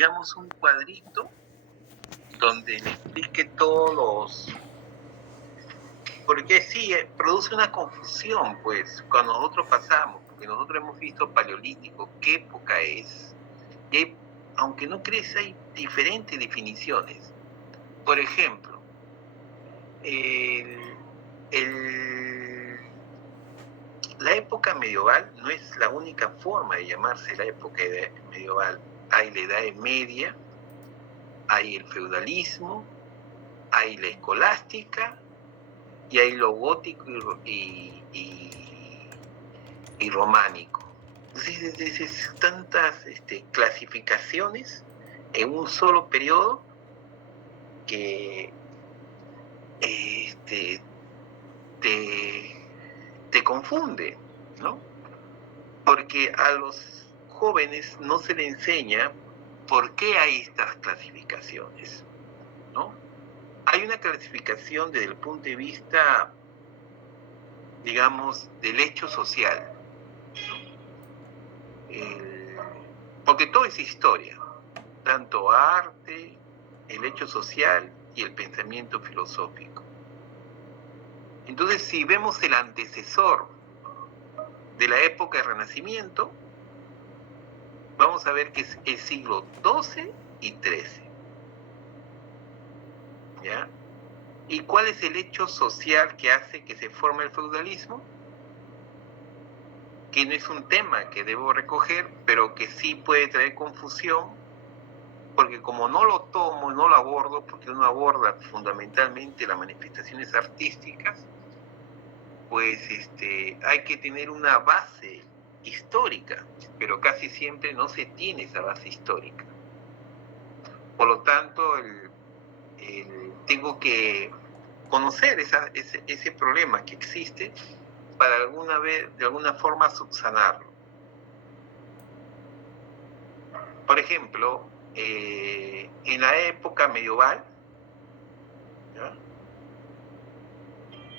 digamos, un cuadrito donde le explique todos los... Porque sí, produce una confusión, pues, cuando nosotros pasamos, porque nosotros hemos visto paleolítico, qué época es, y aunque no crees, hay diferentes definiciones. Por ejemplo, la época medieval no es la única forma de llamarse la época medieval. Hay la Edad Media, hay el feudalismo, hay la escolástica, y hay lo gótico y románico. Entonces, tantas clasificaciones en un solo periodo que te confunde, ¿no? Porque a los jóvenes no se les enseña por qué hay estas clasificaciones, ¿no? Hay una clasificación desde el punto de vista, digamos, del hecho social, porque todo es historia, tanto arte, el hecho social y el pensamiento filosófico. Entonces, si vemos el antecesor de la época del Renacimiento, vamos a ver que es el siglo XII y XIII. ¿Ya? ¿Y cuál es el hecho social que hace que se forme el feudalismo? Que no es un tema que debo recoger, pero que sí puede traer confusión, porque como no lo tomo, no lo abordo, porque uno aborda fundamentalmente las manifestaciones artísticas, pues hay que tener una base histórica, pero casi siempre no se tiene esa base histórica. Por lo tanto, tengo que conocer ese problema que existe para de alguna forma subsanarlo. Por ejemplo, en la época medieval, ¿ya?,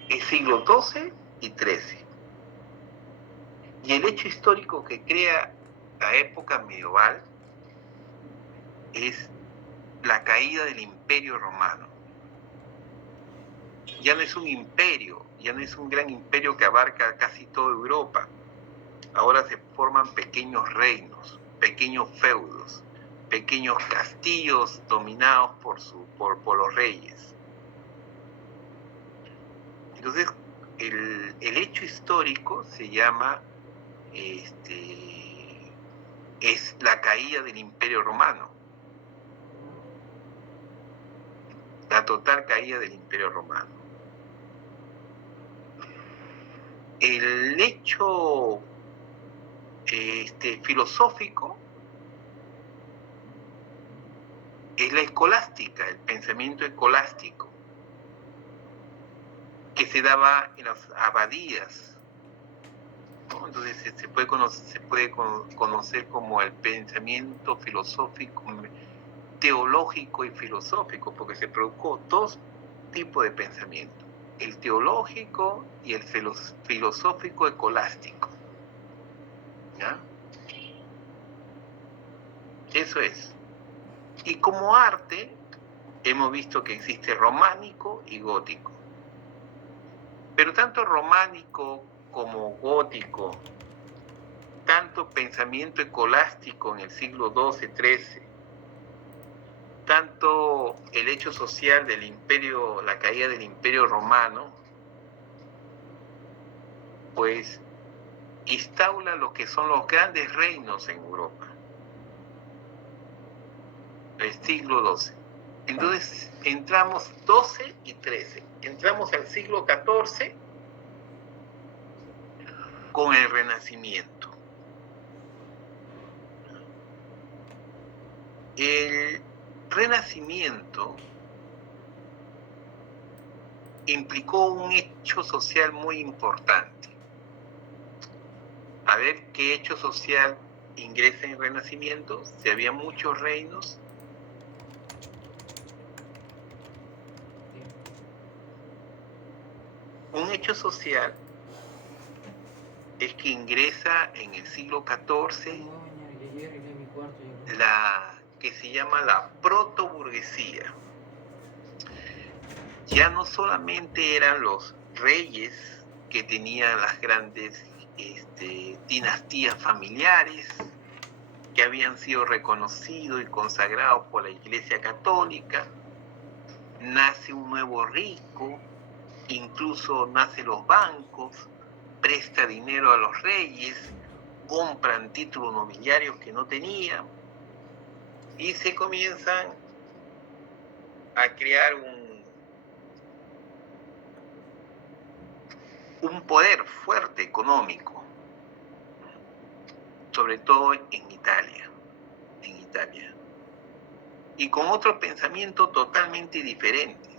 el siglo XII y XIII. Y el hecho histórico que crea la época medieval es la caída del Imperio Romano. Ya no es un imperio, ya no es un gran imperio que abarca casi toda Europa. Ahora se forman pequeños reinos, pequeños feudos, pequeños castillos dominados por los reyes. Entonces, el hecho histórico se llama, es la caída del Imperio Romano. La total caída del Imperio Romano. El hecho filosófico es la escolástica, el pensamiento escolástico, que se daba en las abadías, ¿no? Entonces se puede conocer como el pensamiento filosófico, teológico y filosófico, porque se produjo dos tipos de pensamiento: el teológico y el filosófico escolástico. ¿Ya? Eso es. Y como arte, hemos visto que existe románico y gótico. Pero tanto románico como gótico, tanto pensamiento escolástico en el siglo XII, XIII, tanto el hecho social del imperio, la caída del Imperio Romano, pues instaura lo que son los grandes reinos en Europa, el siglo XII. Entonces entramos 12 y 13, entramos al siglo XIV con el Renacimiento. El Renacimiento implicó un hecho social muy importante. A ver qué hecho social ingresa en el Renacimiento. Si había muchos reinos, un hecho social es que ingresa en el siglo XIV que se llama la protoburguesía. Ya no solamente eran los reyes que tenían las grandes dinastías familiares, que habían sido reconocidos y consagrados por la Iglesia Católica. Nace un nuevo rico, incluso nacen los bancos, presta dinero a los reyes, compran títulos nobiliarios que no tenían y se comienzan a crear un poder fuerte económico, sobre todo en Italia, y con otro pensamiento totalmente diferente.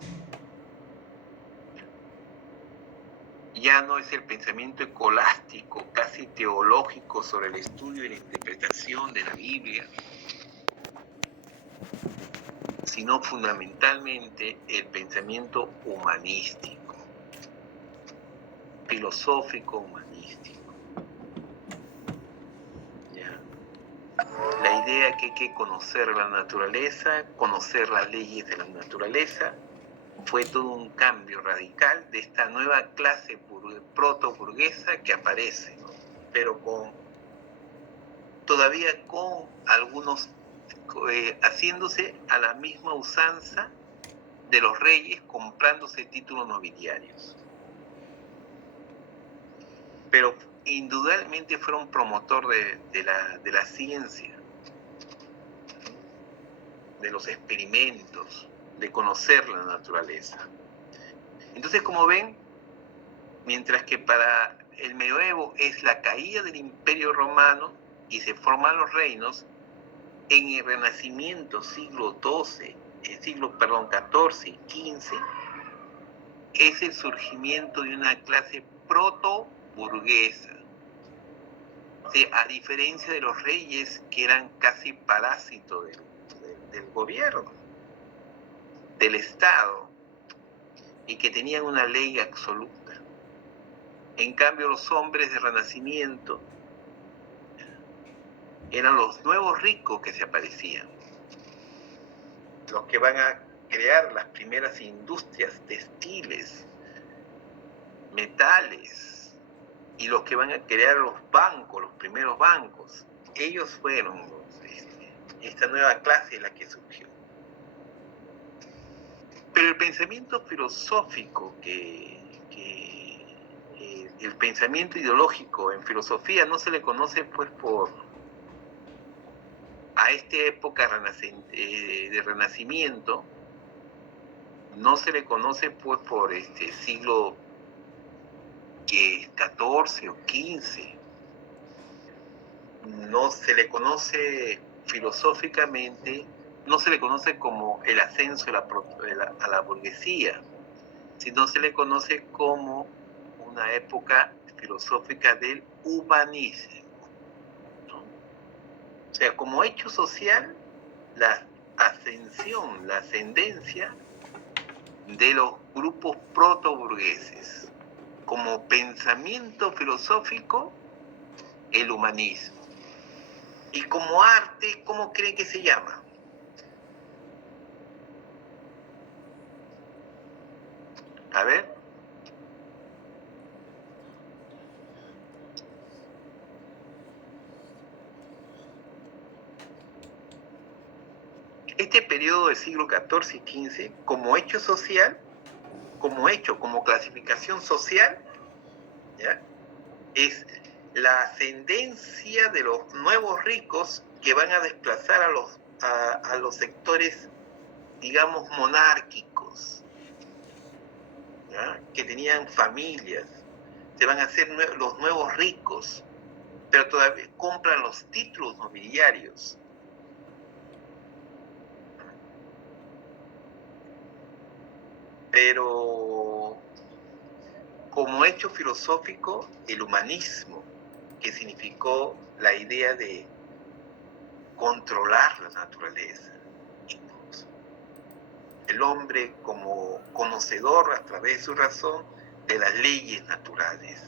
Ya no es el pensamiento escolástico, casi teológico sobre el estudio y la interpretación de la Biblia, sino fundamentalmente el pensamiento humanístico, filosófico humanístico. ¿Ya? La idea que hay que conocer la naturaleza, conocer las leyes de la naturaleza, fue todo un cambio radical de esta nueva clase proto-burguesa que aparece, ¿no? Pero todavía con algunos haciéndose a la misma usanza de los reyes, comprándose títulos nobiliarios. Pero indudablemente fueron promotor de la ciencia, de los experimentos, de conocer la naturaleza. Entonces, como ven, mientras que para el medioevo es la caída del Imperio Romano y se forman los reinos, en el Renacimiento, siglo XIV y XV, es el surgimiento de una clase proto-burguesa. A diferencia de los reyes, que eran casi parásitos del gobierno, del Estado, y que tenían una ley absoluta. En cambio, los hombres del Renacimiento eran los nuevos ricos que se aparecían, los que van a crear las primeras industrias textiles, metales, y los que van a crear los bancos, los primeros bancos. Ellos fueron esta nueva clase la que surgió. Pero el pensamiento filosófico, el pensamiento ideológico en filosofía no se le conoce pues a esta época de Renacimiento, no se le conoce pues por siglo XIV o XV, no se le conoce filosóficamente, no se le conoce como el ascenso a la burguesía, sino se le conoce como una época filosófica del humanismo, ¿no? O sea, como hecho social, la ascensión, la ascendencia de los grupos protoburgueses. Como pensamiento filosófico, el humanismo. Y como arte, ¿cómo creen que se llama? A ver. Este periodo del siglo XIV y XV, como hecho social, como clasificación social, ¿ya?, es la ascendencia de los nuevos ricos que van a desplazar a los sectores, digamos, monárquicos, ¿ya?, que tenían familias. Se van a hacer los nuevos ricos, pero todavía compran los títulos nobiliarios. Pero como hecho filosófico, el humanismo, que significó la idea de controlar la naturaleza, incluso el hombre como conocedor a través de su razón de las leyes naturales.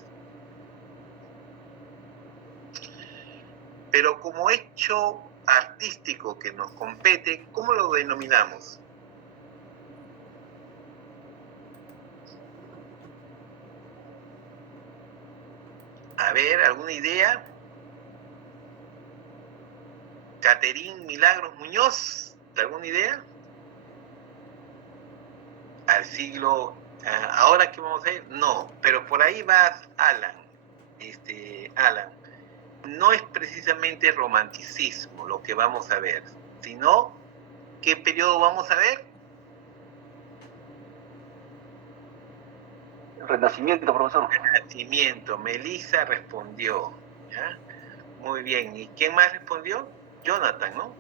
Pero como hecho artístico que nos compete, ¿cómo lo denominamos? A ver, ¿alguna idea? Caterín Milagros Muñoz, ¿alguna idea? Al siglo, ¿ahora qué vamos a ver? No, pero por ahí va Alan. Alan, no es precisamente romanticismo lo que vamos a ver, sino, ¿qué periodo vamos a ver? Renacimiento, profesor. Renacimiento. Melissa respondió, ¿ya? Muy bien. ¿Y quién más respondió? Jonathan, ¿no?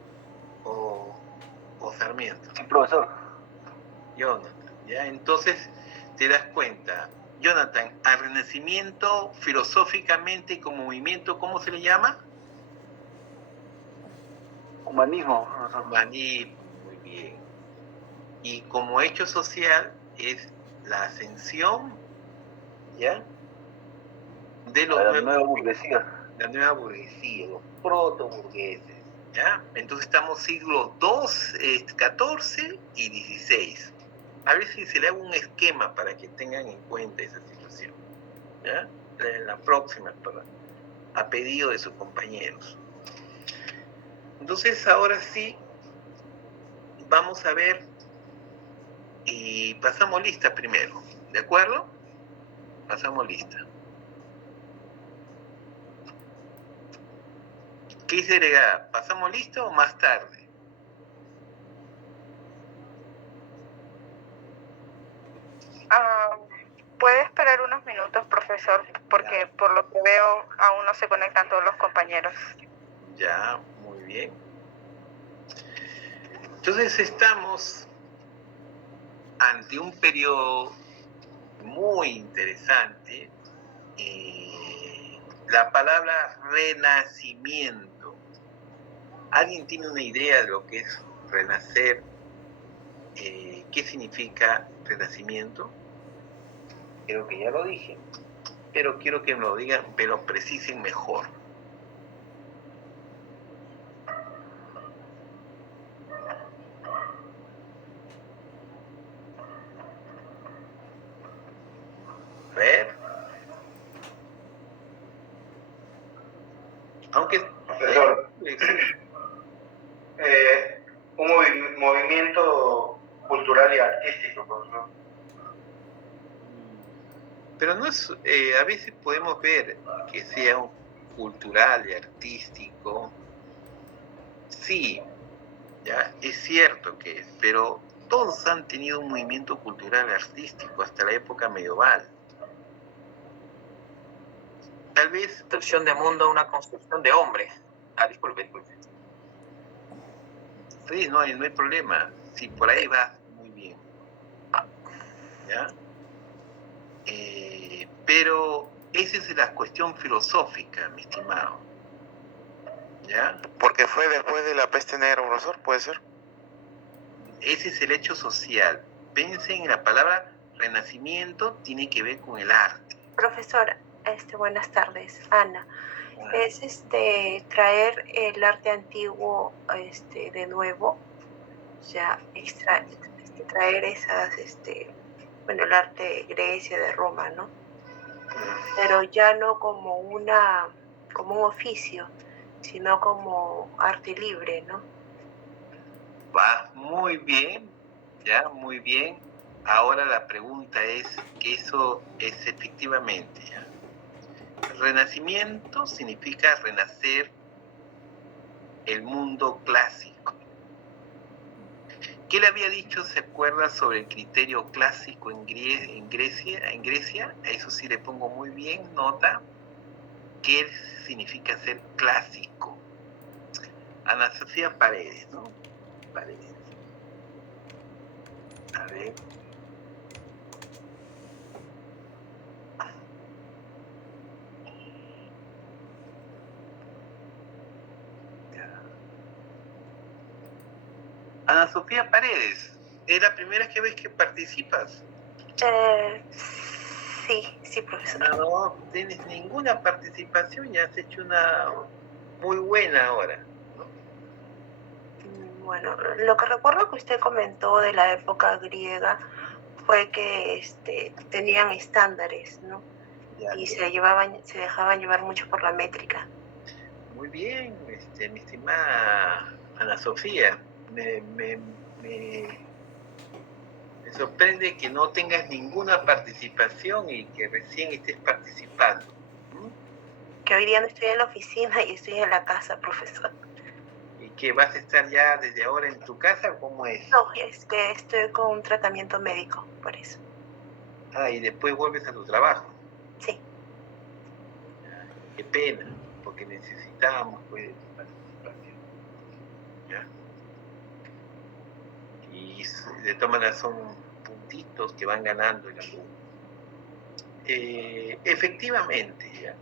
O Sarmiento. Sí, profesor. Jonathan, ¿ya? Entonces, te das cuenta, Jonathan, al Renacimiento filosóficamente como movimiento, ¿cómo se le llama? Humanismo, profesor. Humanismo, muy bien. Y como hecho social es la ascensión, ¿ya? De los la nueva burguesía. La nueva burguesía, los protoburgueses, ¿ya? Entonces estamos siglos II, XIV y XVI. A ver si se le hago un esquema para que tengan en cuenta esa situación, ¿ya? La próxima, a pedido de sus compañeros. Entonces ahora sí, vamos a ver y pasamos lista primero, ¿de acuerdo? Pasamos lista. ¿Qué dice Lega? ¿Pasamos lista o más tarde? Puede esperar unos minutos, profesor, porque por lo que veo aún no se conectan todos los compañeros. Ya, muy bien. Entonces estamos ante un periodo muy interesante. La palabra renacimiento. ¿Alguien tiene una idea de lo que es renacer? ¿Qué significa renacimiento? Creo que ya lo dije, pero quiero que me lo digan, pero precisen mejor. A ver. Aunque... Profesor, un movimiento cultural y artístico, profesor. Pero no es, a veces podemos ver que sea un cultural y artístico. Sí, ya es cierto que es, pero todos han tenido un movimiento cultural y artístico hasta la época medieval. Tal vez... Construcción de mundo, una construcción de hombre. Disculpe. Sí, no hay problema. Sí, por ahí va muy bien. ¿Ya? Pero esa es la cuestión filosófica, mi estimado. ¿Ya? Porque fue después de la peste negra, profesor, ¿puede ser? Ese es el hecho social. Piensen en la palabra renacimiento, tiene que ver con el arte. Profesora, buenas tardes, Ana. Es traer el arte antiguo de nuevo, o sea, traer esas, el arte de Grecia, de Roma, ¿no? Pero ya no como un oficio, sino como arte libre, ¿no? Va muy bien, ya, muy bien. Ahora la pregunta es que eso es efectivamente, ¿ya? Renacimiento significa renacer el mundo clásico. ¿Qué le había dicho, se acuerda, sobre el criterio clásico en Grecia? A eso sí le pongo muy bien nota. ¿Qué significa ser clásico? Ana Sofía Paredes, ¿no? Paredes. A ver. Ana Sofía Paredes, ¿es la primera vez que participas? Sí, profesor. No tienes ninguna participación y has hecho una muy buena ahora, ¿no? Bueno, lo que recuerdo que usted comentó de la época griega fue que tenían estándares, ¿no? Ya. Y se dejaban llevar mucho por la métrica. Muy bien, mi estimada Ana Sofía. Me sorprende que no tengas ninguna participación y que recién estés participando. Que hoy día no estoy en la oficina y estoy en la casa, profesor. ¿Y que vas a estar ya desde ahora en tu casa? ¿Cómo es? No, es que estoy con un tratamiento médico, por eso. Ah, y después vuelves a tu trabajo. Sí. Qué pena, porque necesitábamos pues tu participación. ¿Ya? Y de todas maneras son puntitos que van ganando el alumno. Efectivamente, ¿ya?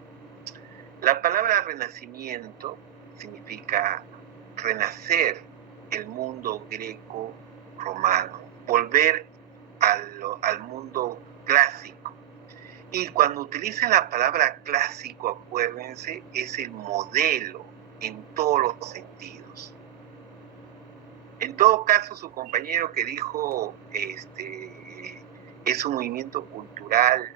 La palabra renacimiento significa renacer el mundo greco-romano, volver al mundo clásico. Y cuando utilizan la palabra clásico, acuérdense, es el modelo en todos los sentidos. En todo caso, su compañero que dijo es un movimiento cultural,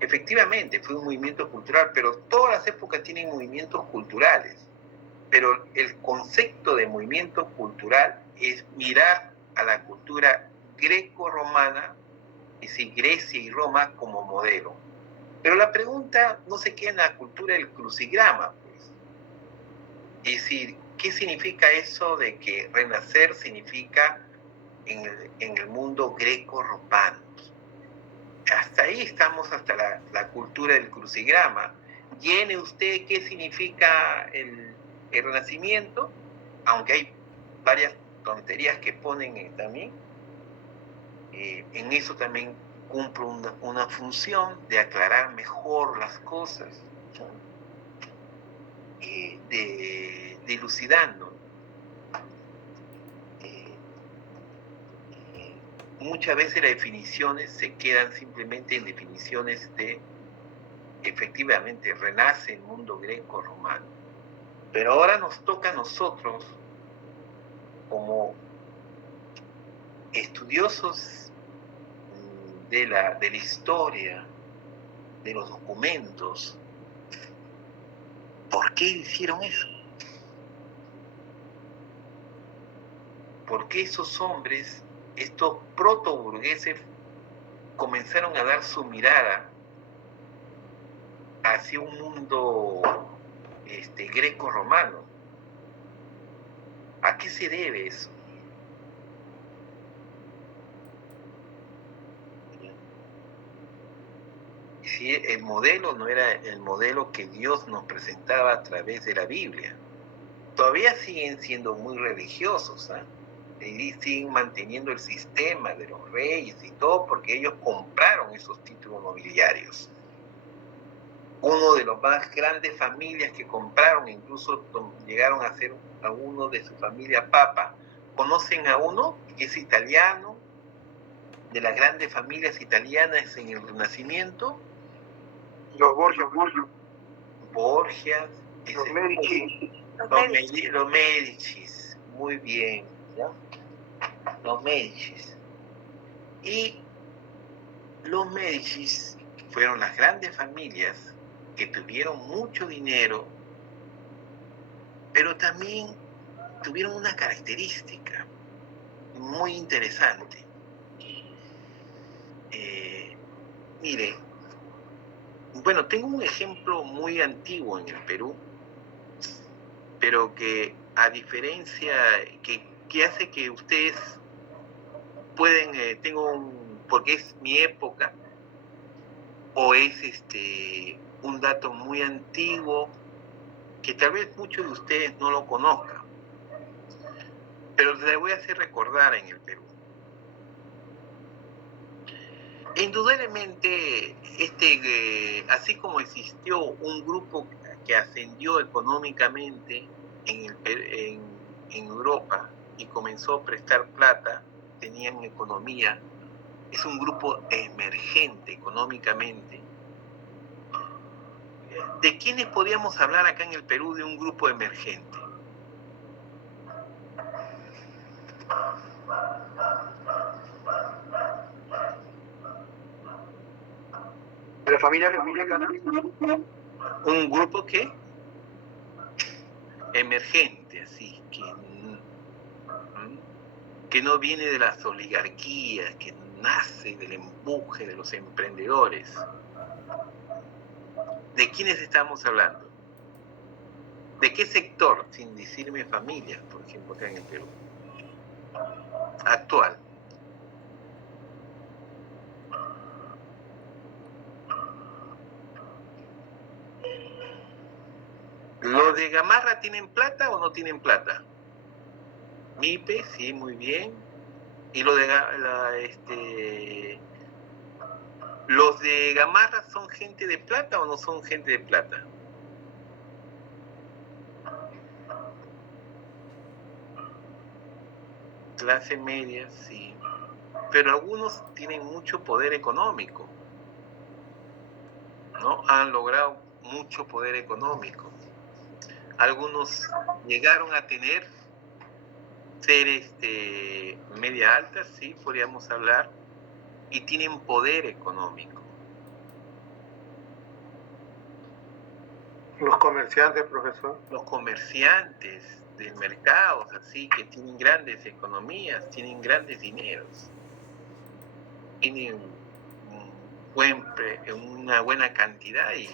efectivamente fue un movimiento cultural, pero todas las épocas tienen movimientos culturales. Pero el concepto de movimiento cultural es mirar a la cultura greco-romana, es decir, Grecia y Roma como modelo. Pero la pregunta no se queda en la cultura del crucigrama, pues. Es decir, ¿qué significa eso de que renacer significa en el mundo greco-romano? Hasta ahí estamos, hasta la cultura del crucigrama. Llene usted qué significa el renacimiento, aunque hay varias tonterías que ponen también. En eso también cumple una función de aclarar mejor las cosas, ¿no? De dilucidando. Muchas veces las definiciones se quedan simplemente en definiciones de, efectivamente, renace el mundo greco-romano. Pero ahora nos toca a nosotros, como estudiosos de la historia, de los documentos, ¿por qué hicieron eso? ¿Por qué esos hombres, estos protoburgueses, comenzaron a dar su mirada hacia un mundo greco-romano? ¿A qué se debe eso? Si el modelo no era el modelo que Dios nos presentaba a través de la Biblia. Todavía siguen siendo muy religiosos, ¿eh? Y siguen manteniendo el sistema de los reyes y todo, porque ellos compraron esos títulos nobiliarios. Uno de los más grandes familias que compraron, incluso llegaron a ser a uno de su familia papa. ¿Conocen a uno que es italiano, de las grandes familias italianas en el Renacimiento? Los Borgias. Borgias. Los Medici. Los Medicis. Muy bien, ¿ya? Los Medicis. Y los Medicis fueron las grandes familias que tuvieron mucho dinero, pero también tuvieron una característica muy interesante. Mire, bueno, tengo un ejemplo muy antiguo en el Perú, pero que a diferencia, que hace que ustedes pueden, porque es mi época, o es un dato muy antiguo, que tal vez muchos de ustedes no lo conozcan, pero les voy a hacer recordar en el Perú. Indudablemente, así como existió un grupo que ascendió económicamente en Europa y comenzó a prestar plata, tenían economía, es un grupo emergente económicamente. ¿De quiénes podríamos hablar acá en el Perú de un grupo emergente? ¿De la familia republicana? ¿Un grupo qué? Emergente, así, que no viene de las oligarquías, que nace del empuje de los emprendedores. ¿De quiénes estamos hablando? ¿De qué sector? Sin decirme familias, por ejemplo, acá en el Perú. Actual. ¿Los de Gamarra tienen plata o no tienen plata? MIPE, sí, muy bien. ¿Y los de Gamarra son gente de plata o no son gente de plata? Clase media, sí. Pero algunos tienen mucho poder económico, ¿no? Han logrado mucho poder económico. Algunos llegaron a tener ser media alta, sí, podríamos hablar, y tienen poder económico. Los comerciantes, profesor. Los comerciantes del mercado, así, que tienen grandes economías, tienen grandes dineros, tienen una buena cantidad y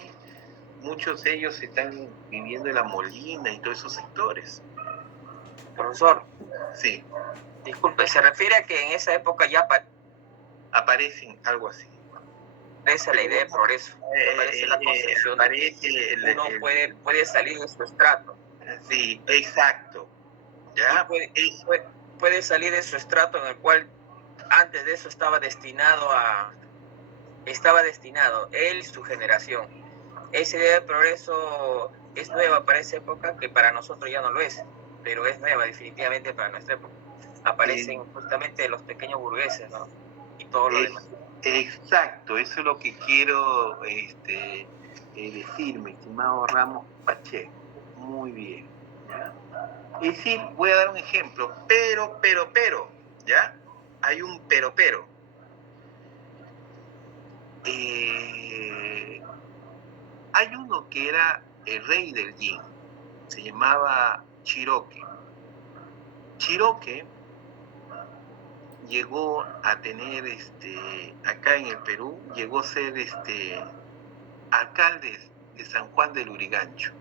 muchos de ellos están viviendo en La Molina y todos esos sectores. Profesor, Sí, disculpe, ¿se refiere a que en esa época ya aparecen algo así. aparece la idea de progreso? Aparece la concepción de que uno puede salir de su estrato. Sí, exacto. ¿Ya? Puede salir de su estrato en el cual antes de eso estaba destinado él y su generación. Esa idea de progreso es nueva para esa época, que para nosotros ya no lo es, pero es nueva definitivamente para nuestra época. Aparecen justamente los pequeños burgueses, ¿no? Y todo lo demás. Exacto, eso es lo que quiero decir, mi estimado Ramos Pacheco. Muy bien, ¿ya? Y sí, voy a dar un ejemplo, pero, ¿ya? Hay un pero. Hay uno que era el rey del yin, se llamaba Chiroque. Chiroque llegó a tener, acá en el Perú, llegó a ser alcalde de San Juan del Lurigancho.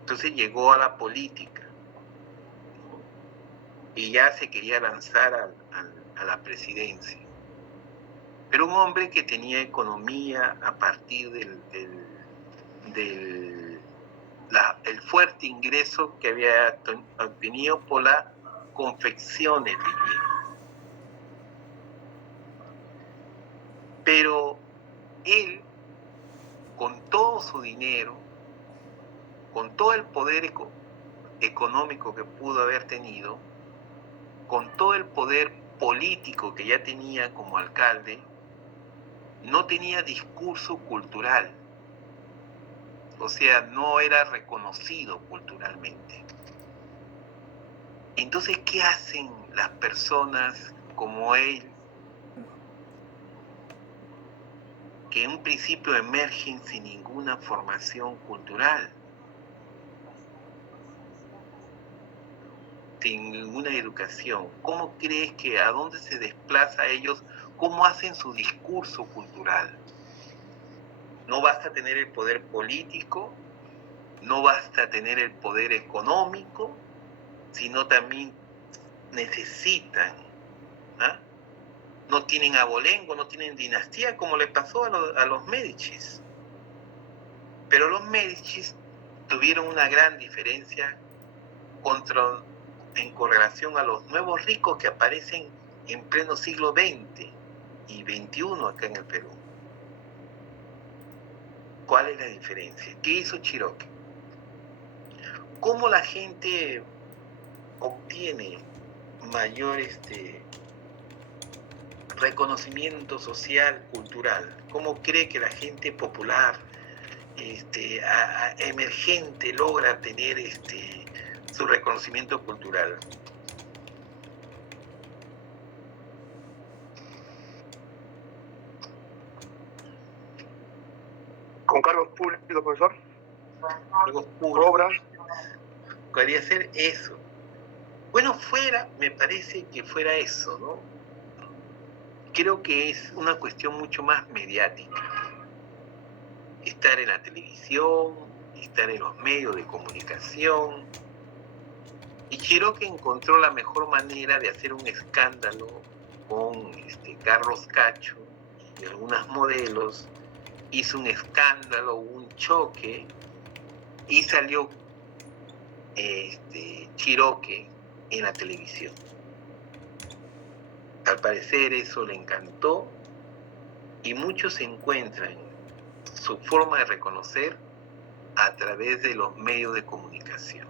Entonces llegó a la política, ¿no? Y ya se quería lanzar a la presidencia. Pero un hombre que tenía economía a partir del fuerte ingreso que había obtenido por las confecciones de bien. Pero él, con todo su dinero, con todo el poder económico que pudo haber tenido, con todo el poder político que ya tenía como alcalde, no tenía discurso cultural. O sea, no era reconocido culturalmente. Entonces, ¿qué hacen las personas como él, que en un principio emergen sin ninguna formación cultural, sin ninguna educación? ¿Cómo crees que a dónde se desplaza ellos? ¿Cómo hacen su discurso cultural? No basta tener el poder político, no basta tener el poder económico, sino también necesitan, ¿ah? No tienen abolengo, no tienen dinastía, como le pasó a los Médicis. Pero los Médicis tuvieron una gran diferencia en correlación a los nuevos ricos que aparecen en pleno siglo XX y XXI acá en el Perú. ¿Cuál es la diferencia? ¿Qué hizo Chiroque? ¿Cómo la gente obtiene mayor reconocimiento social, cultural? ¿Cómo cree que la gente popular, emergente logra tener su reconocimiento cultural. Con cargos públicos, profesor. Cargos públicos. Obras. Podría ser eso. Bueno, me parece que fuera eso, ¿no? Creo que es una cuestión mucho más mediática. Estar en la televisión, estar en los medios de comunicación. Y Quiroga encontró la mejor manera de hacer un escándalo con Carlos Cacho y algunas modelos. Hizo un escándalo, un choque, y salió Quiroga en la televisión. Al parecer eso le encantó y muchos encuentran su forma de reconocer a través de los medios de comunicación.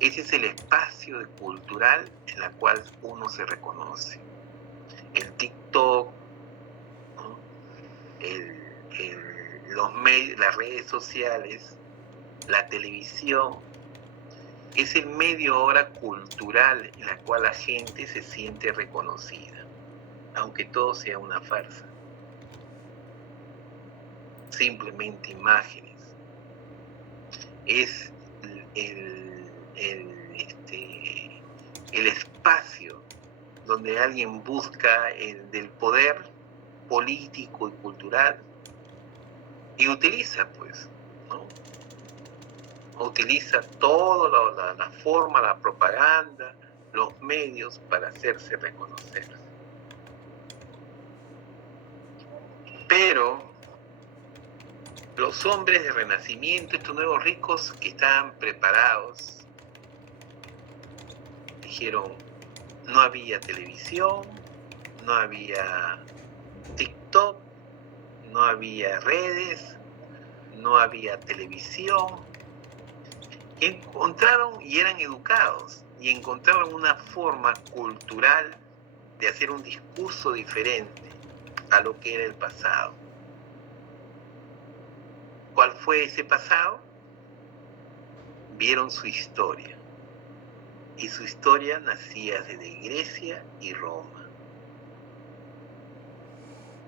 Ese es el espacio cultural en el cual uno se reconoce. El TikTok, ¿no? Las redes sociales, la televisión, es el medio ahora cultural en el cual la gente se siente reconocida, aunque todo sea una farsa. Simplemente imágenes. Es el espacio donde alguien busca el del poder político y cultural y utiliza, pues, ¿no? Utiliza toda la forma, la propaganda, los medios para hacerse reconocer. Pero los hombres de Renacimiento, estos nuevos ricos que estaban preparados, dijeron, no había televisión, no había TikTok, no había redes, no había televisión. Encontraron y eran educados y encontraron una forma cultural de hacer un discurso diferente a lo que era el pasado. ¿Cuál fue ese pasado? Vieron su historia. Y su historia nacía desde Grecia y Roma.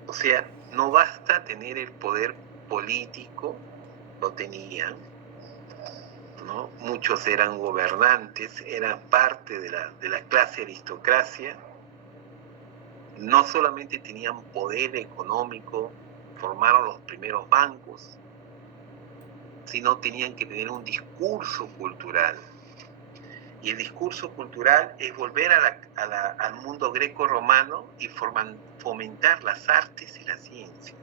O sea, no basta tener el poder político, lo tenían, ¿no? Muchos eran gobernantes, eran parte de la clase aristocracia. No solamente tenían poder económico, formaron los primeros bancos, sino tenían que tener un discurso cultural. Y el discurso cultural es volver al mundo greco-romano y fomentar las artes y las ciencias.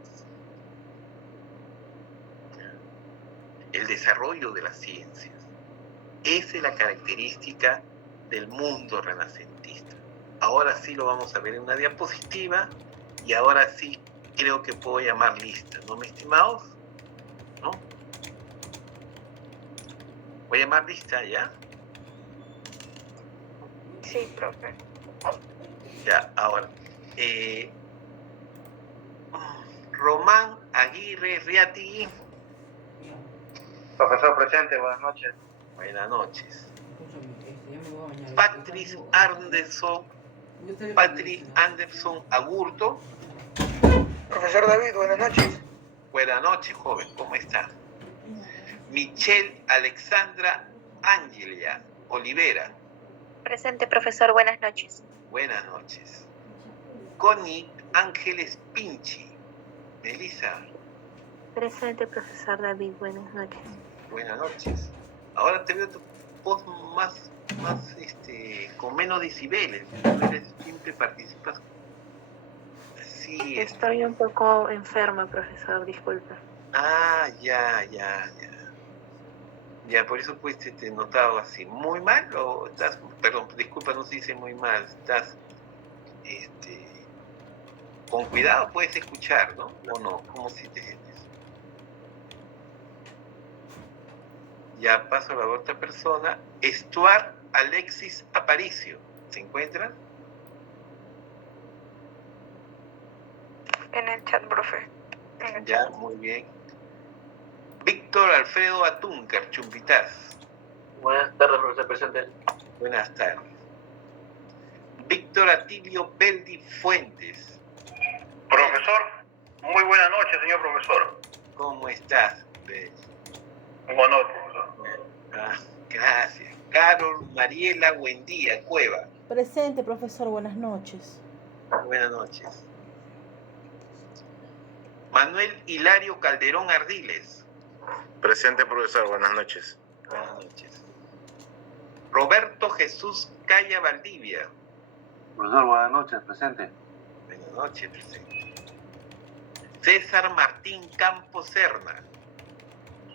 El desarrollo de las ciencias. Esa es la característica del mundo renacentista. Ahora sí lo vamos a ver en una diapositiva y ahora sí creo que puedo llamar lista, ¿no, mis estimados? ¿No? Voy a llamar lista, ¿ya? Sí, profe. Ya, ahora. Román Aguirre Riati. Profesor presente, buenas noches. Buenas noches. Patrick Anderson Agurto. Profesor David, buenas noches. Buenas noches, joven, ¿cómo está? Michelle Alexandra Angelia Olivera. Presente, profesor, buenas noches. Buenas noches. Connie Ángeles Pinchi. Melissa. Presente, profesor David, buenas noches. Buenas noches. Ahora te veo tu voz más con menos decibeles. Siempre participas. Sí. Estoy un poco enferma, profesor, disculpe. Ah, ya. Ya, por eso pues te he notado así. ¿Muy mal o estás, perdón, disculpa, no se dice muy mal, estás, con cuidado puedes escuchar, ¿no? ¿O no? ¿Cómo si te sientes? Ya paso a la otra persona. Stuart Alexis Aparicio. ¿Se encuentran? En el chat, profe. Ya, muy bien. Víctor Alfredo Atúncar, Chumpitaz. Buenas tardes, profesor presente. Buenas tardes. Víctor Atilio Beldi Fuentes. Profesor, muy buenas noches, señor profesor. ¿Cómo estás, Beldi? Buenas noches, profesor. Gracias. Carol Mariela Buendía, Cueva. Presente, profesor. Buenas noches. Buenas noches. Manuel Hilario Calderón Ardiles. Presente, profesor. Buenas noches. Buenas noches. Roberto Jesús Calla Valdivia. Profesor, buenas noches, presente. Buenas noches, presente. César Martín Campos Serna.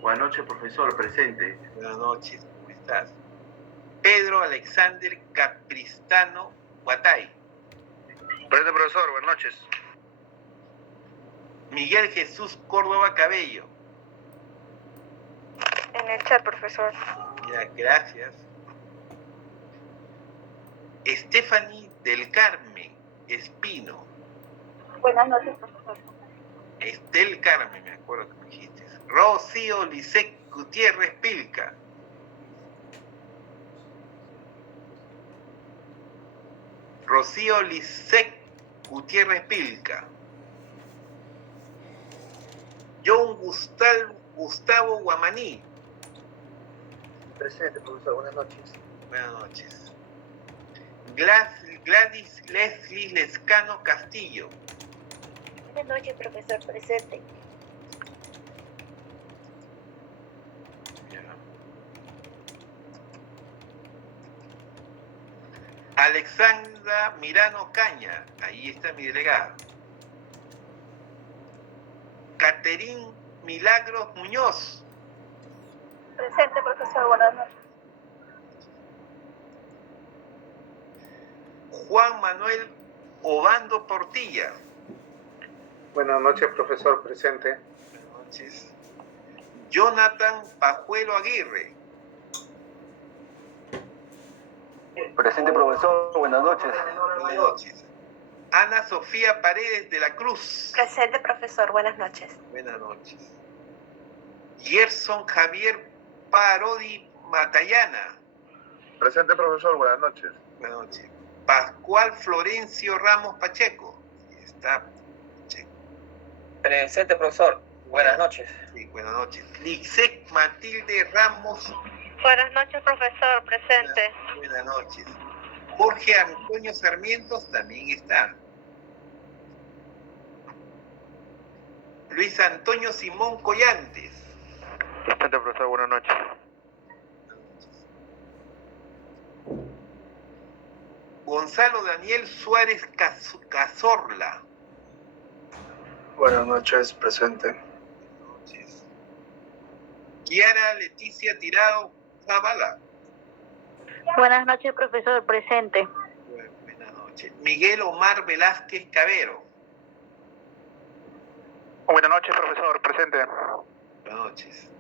Buenas noches, profesor, presente. Buenas noches, ¿cómo estás? Pedro Alexander Capristano Guatay. Presente, profesor, buenas noches. Miguel Jesús Córdoba Cabello. En el chat, profesor. Ya, gracias. Stephanie del Carmen Espino. Buenas noches, profesor. Estel Carmen, me acuerdo que me dijiste. Rocío Lisek Gutiérrez Pilca. Rocío Lisek Gutiérrez Pilca. John Gustavo Guamaní. Presente, profesor, buenas noches. Buenas noches. Gladys Leslie Lescano Castillo. Buenas noches, profesor. Presente. Alexandra Mirano Caña, ahí está mi delegada. Caterín Milagros Muñoz. Presente, profesor. Buenas noches. Juan Manuel Obando Portilla. Buenas noches, profesor presente. Buenas noches. Jonathan Pajuelo Aguirre. Presente, profesor, buenas noches. Buenas noches. Ana Sofía Paredes de la Cruz. Presente, profesor. Buenas noches. Buenas noches. Gerson Javier Parodi Matallana. Presente, profesor, buenas noches. Buenas noches. Pascual Florencio Ramos Pacheco. Ahí está Pacheco. Presente, profesor. Buenas noches. Sí, buenas noches. Lixec Matilde Ramos. Buenas noches, profesor. Presente. Buenas noches. Jorge Antonio Sarmientos también está. Luis Antonio Simón Collantes. Presente, profesor. Buenas noches. Gonzalo Daniel Suárez Cazorla. Buenas noches, presente. Buenas noches. Kiara Leticia Tirado Zavala. Buenas noches, profesor. Presente. Buenas noches. Miguel Omar Velázquez Cabero. Buenas noches, profesor presente. Buenas noches.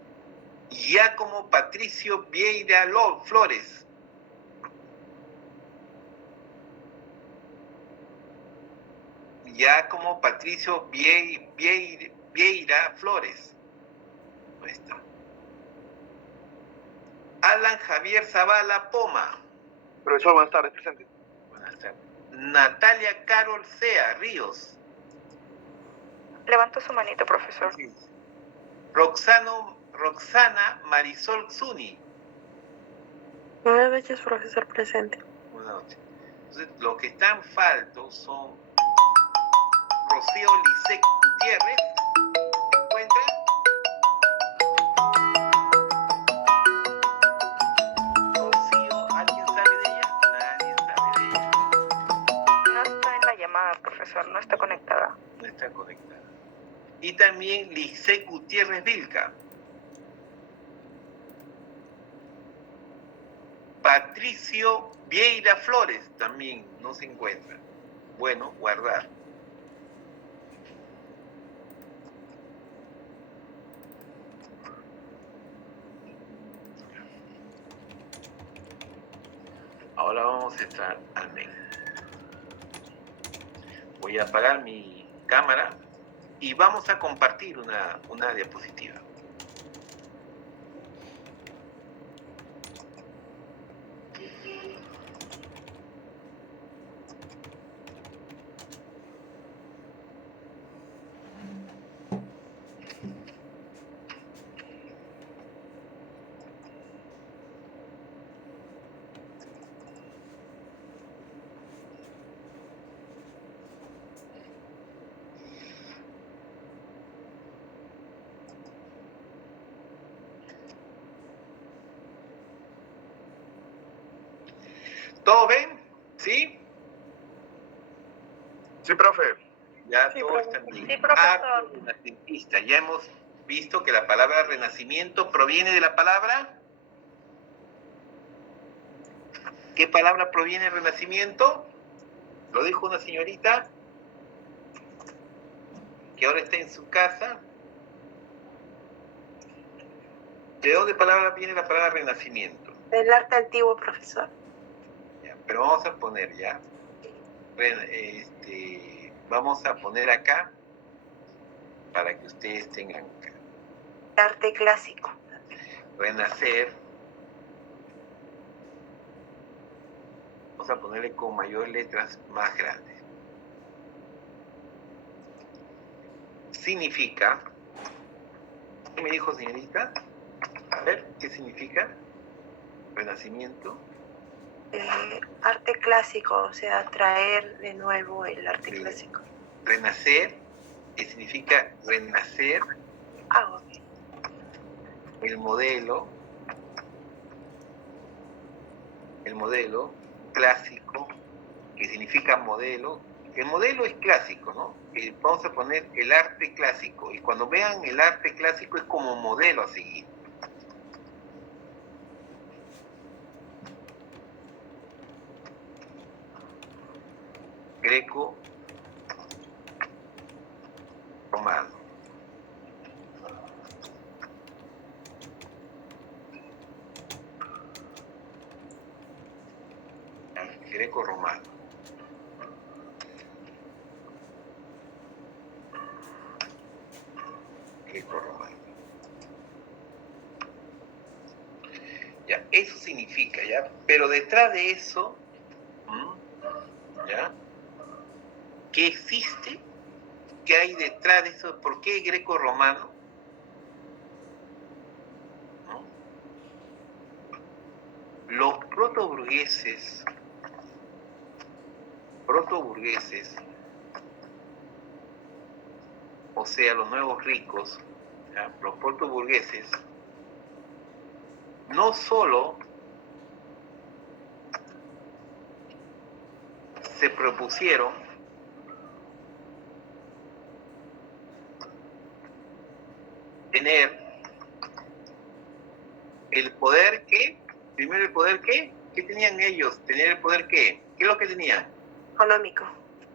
Giacomo Patricio Vieira Flores. Giacomo Patricio Vieira Flores. Ahí está. Alan Javier Zavala Poma. Profesor, buenas tardes, presente. Buenas tardes. Natalia Carol Sea Ríos. Levanto su manito, profesor. Sí. Roxana Marisol Zuni. Buenas noches, profesor. Presente. Buenas noches. Entonces, los que están faltos son Rocío Lisek Gutiérrez. ¿Se encuentra? Rocío, ¿alguien sabe de ella? Nadie sabe de ella. No está en la llamada, profesor. No está conectada. No está conectada. Y también Lisek Gutiérrez Vilca. Patricio Vieira Flores también no se encuentra. Bueno, guardar. Ahora vamos a entrar al mail. Voy a apagar mi cámara y vamos a compartir una diapositiva. ¿Todo ven? ¿Sí? Sí, profe. Ya Sí, todo profesor. está bien. Sí, profesor. Arte renacentista. Ya hemos visto que la palabra renacimiento proviene de la palabra. ¿Qué palabra proviene del renacimiento? Lo dijo una señorita que ahora está en su casa. ¿De dónde palabra viene la palabra renacimiento? Del arte antiguo, profesor. Ya, pero vamos a poner ya. Vamos a poner acá para que ustedes tengan acá. Arte clásico. Renacer. Vamos a ponerle con mayores letras más grandes. Significa. ¿Qué me dijo, señorita? A ver, ¿qué significa? Renacimiento. Arte clásico, o sea, traer de nuevo el arte Bien. clásico. Renacer, que significa renacer, Ah, ok. el modelo clásico, que significa modelo. El modelo es clásico, ¿no? Vamos a poner el arte clásico, y cuando vean el arte clásico es como modelo a seguir. Greco romano. Greco romano. Greco romano. Ya, eso significa, ya, pero detrás de eso, ya, ¿qué existe? ¿Qué hay detrás de eso? ¿Por qué greco-romano? ¿No? Los protoburgueses, o sea, los nuevos ricos, ¿ya? Los protoburgueses, no solo se propusieron tener el poder que, primero el poder que, ¿qué tenían ellos? Tener el poder que, ¿qué es lo que tenían? Económico.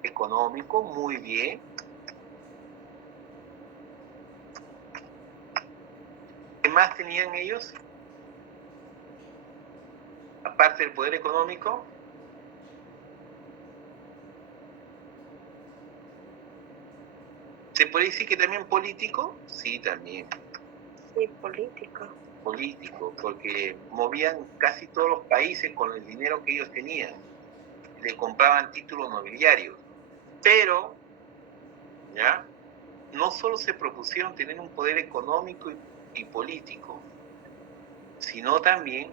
Económico, muy bien. ¿Qué más tenían ellos? Aparte del poder económico. ¿Se puede decir que también político? Sí, también. Sí, político. Político, porque movían casi todos los países con el dinero que ellos tenían. Le compraban títulos nobiliarios. Pero, ¿ya? No solo se propusieron tener un poder económico y político, sino también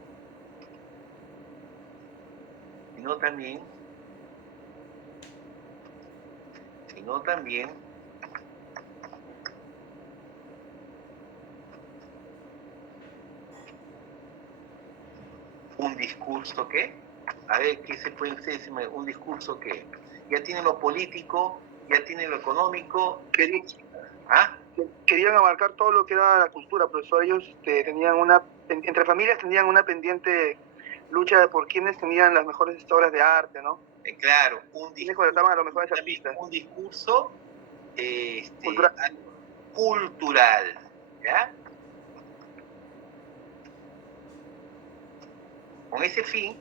un discurso que, a ver, ¿qué se puede decirme? Un discurso que ya tiene lo político, ya tiene lo económico. Querían abarcar todo lo que era la cultura, profesor. Ellos tenían entre familias tenían una pendiente lucha de por quienes tenían las mejores obras de arte, ¿no? Claro, un discurso, a los mejores artistas. Un discurso cultural, ¿ya? Con ese fin,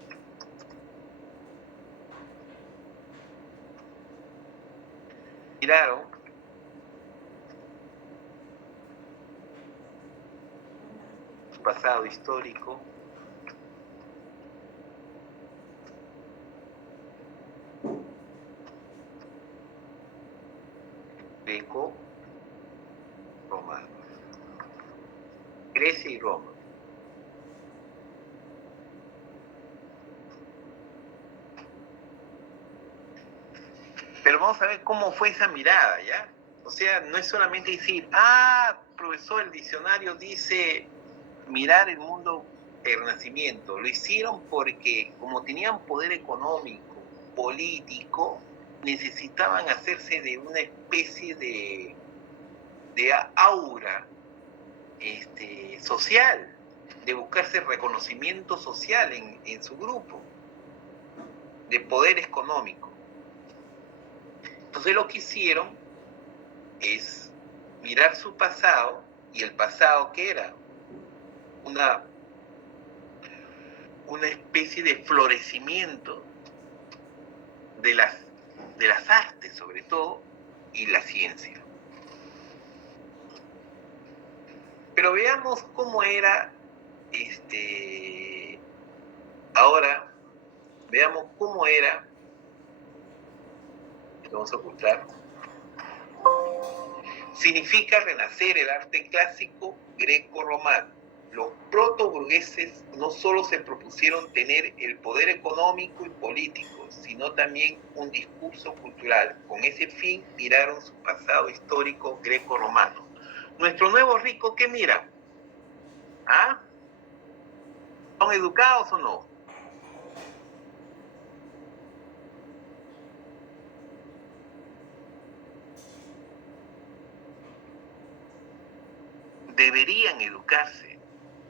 miraron su pasado histórico, greco romano, Grecia y Roma. Pero vamos a ver cómo fue esa mirada, ¿ya? O sea, no es solamente decir, profesor, el diccionario dice mirar el mundo el Renacimiento. Lo hicieron porque, como tenían poder económico, político, necesitaban hacerse de una especie de aura social, de buscarse reconocimiento social en su grupo, de poder económico. Entonces lo que hicieron es mirar su pasado, y el pasado que era una especie de florecimiento de las artes, sobre todo, y la ciencia. Pero veamos cómo era ahora, veamos cómo era, vamos a ocultar, significa renacer el arte clásico greco-romano. Los protoburgueses no solo se propusieron tener el poder económico y político, sino también un discurso cultural. Con ese fin miraron su pasado histórico greco-romano. Nuestro nuevo rico, ¿qué mira? ¿Ah? ¿Son educados o no? Deberían educarse,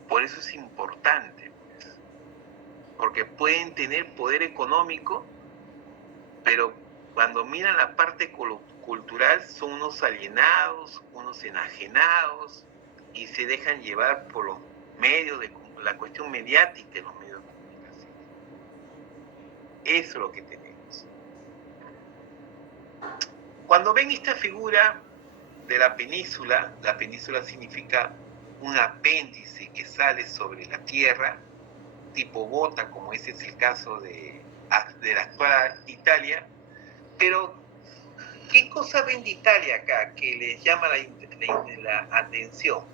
por eso es importante, pues, porque pueden tener poder económico, pero cuando miran la parte cultural son unos alienados, unos enajenados, y se dejan llevar por los medios de la cuestión mediática de los medios de comunicación. Eso es lo que tenemos. Cuando ven esta figura de la península significa un apéndice que sale sobre la tierra, tipo bota, como ese es el caso de la actual Italia. Pero, ¿qué cosa ven de Italia acá que les llama la atención?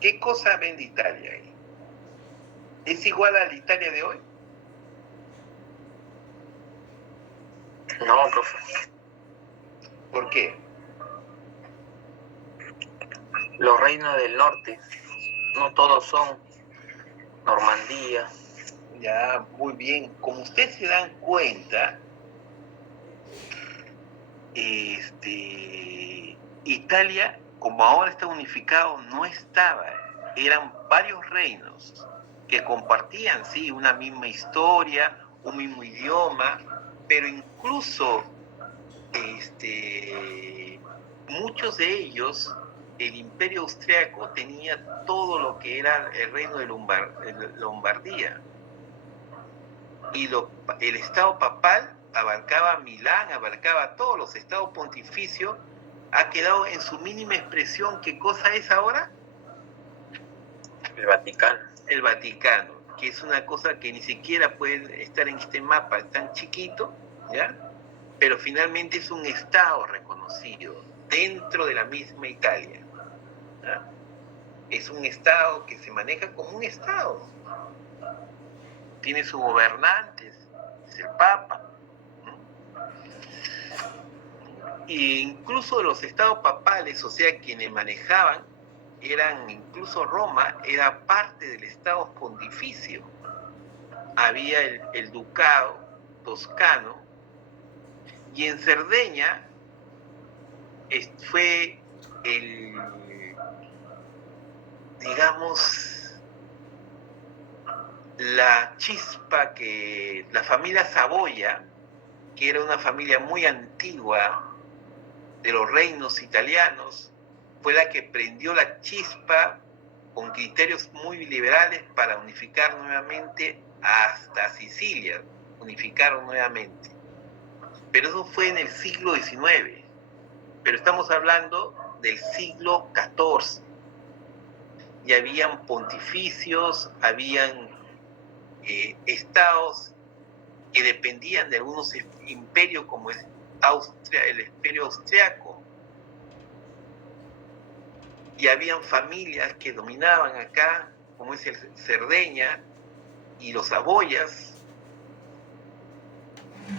¿Qué cosa ven de Italia ahí? ¿Es igual a la Italia de hoy? No, profe. ¿Por qué? Los reinos del norte, no todos son Normandía. Ya, muy bien. Como ustedes se dan cuenta, Italia, como ahora está unificado, no estaba. Eran varios reinos que compartían, sí, una misma historia, un mismo idioma, pero incluso muchos de ellos, el Imperio Austriaco tenía todo lo que era el reino de Lombardía. Y el Estado papal abarcaba Milán, abarcaba todos los estados pontificios, ha quedado en su mínima expresión. ¿Qué cosa es ahora? El Vaticano. El Vaticano, que es una cosa que ni siquiera puede estar en este mapa tan chiquito, ¿ya? Pero finalmente es un estado reconocido dentro de la misma Italia, ¿ya? Es un estado que se maneja como un estado. Tiene sus gobernantes, es el Papa. E incluso los estados papales, o sea, quienes manejaban, incluso Roma era parte del estado pontificio. Había el ducado toscano, y en Cerdeña fue la chispa que la familia Saboya, que era una familia muy antigua de los reinos italianos, fue la que prendió la chispa con criterios muy liberales para unificar nuevamente hasta Sicilia, unificaron nuevamente. Pero eso fue en el siglo XIX, pero estamos hablando del siglo XIV. Y habían pontificios, habían estados que dependían de algunos imperios, como es Austria, el imperio austriaco, y habían familias que dominaban acá, como es el Cerdeña y los Saboyas.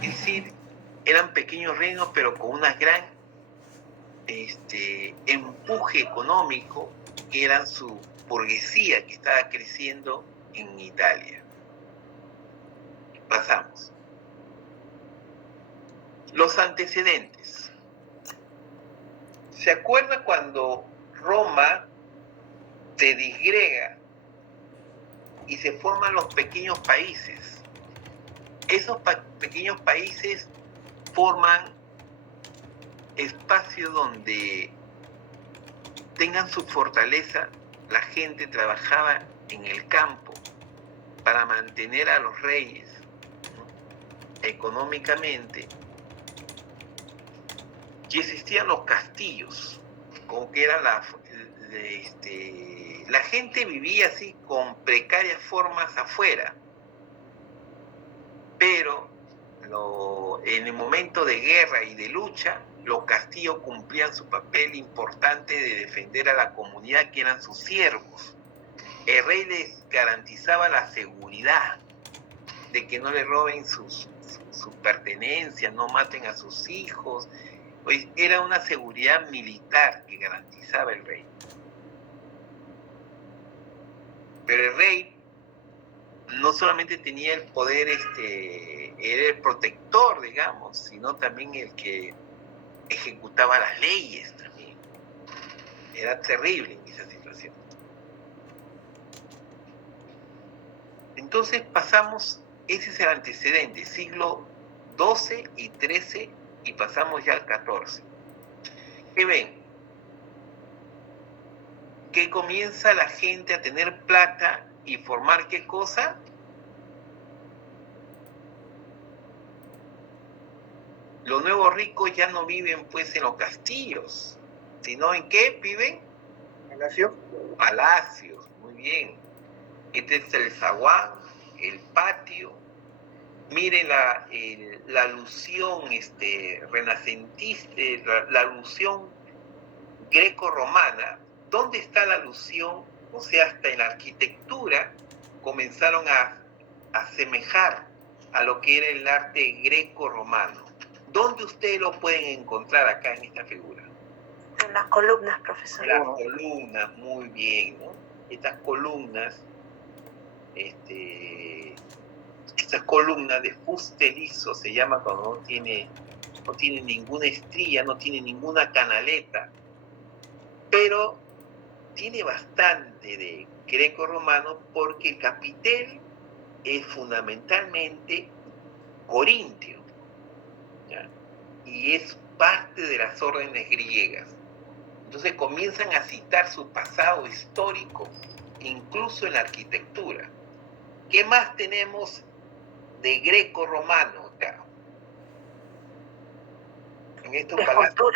Es decir, eran pequeños reinos, pero con una gran empuje económico, que eran su burguesía que estaba creciendo en Italia. Pasamos. Los antecedentes. ¿Se acuerda cuando Roma se disgrega y se forman los pequeños países? Esos pequeños países forman espacios donde tengan su fortaleza. La gente trabajaba en el campo para mantener a los reyes, ¿no?, económicamente. Y existían los castillos, como que era la gente vivía así con precarias formas afuera, pero en el momento de guerra y de lucha, los castillos cumplían su papel importante de defender a la comunidad, que eran sus siervos. El rey les garantizaba la seguridad de que no le roben sus pertenencias, no maten a sus hijos. Pues era una seguridad militar que garantizaba el rey. Pero el rey no solamente tenía el poder, era el protector, digamos, sino también el que ejecutaba las leyes también. Era terrible en esa situación. Entonces pasamos, ese es el antecedente, siglo XII y XIII, y pasamos ya al XIV. ¿Qué ven? Que comienza la gente a tener plata y formar ¿qué cosa? Los nuevos ricos ya no viven pues en los castillos, sino ¿en qué viven? Palacio. Palacios, muy bien. Este es el zaguán, el patio. Miren la alusión renacentista, la alusión greco-romana. ¿Dónde está la alusión? O sea, hasta en la arquitectura comenzaron a asemejar a lo que era el arte greco-romano. ¿Dónde ustedes lo pueden encontrar acá en esta figura? En las columnas, profesor. Las columnas, muy bien, ¿no? Estas columnas, estas columnas de fuste liso se llama cuando no tiene ninguna estrella, no tiene ninguna canaleta, pero tiene bastante de greco-romano porque el capitel es fundamentalmente corintio, ¿ya? Y es parte de las órdenes griegas. Entonces comienzan a citar su pasado histórico, incluso en la arquitectura. ¿Qué más tenemos de greco-romano acá? En estos palacios.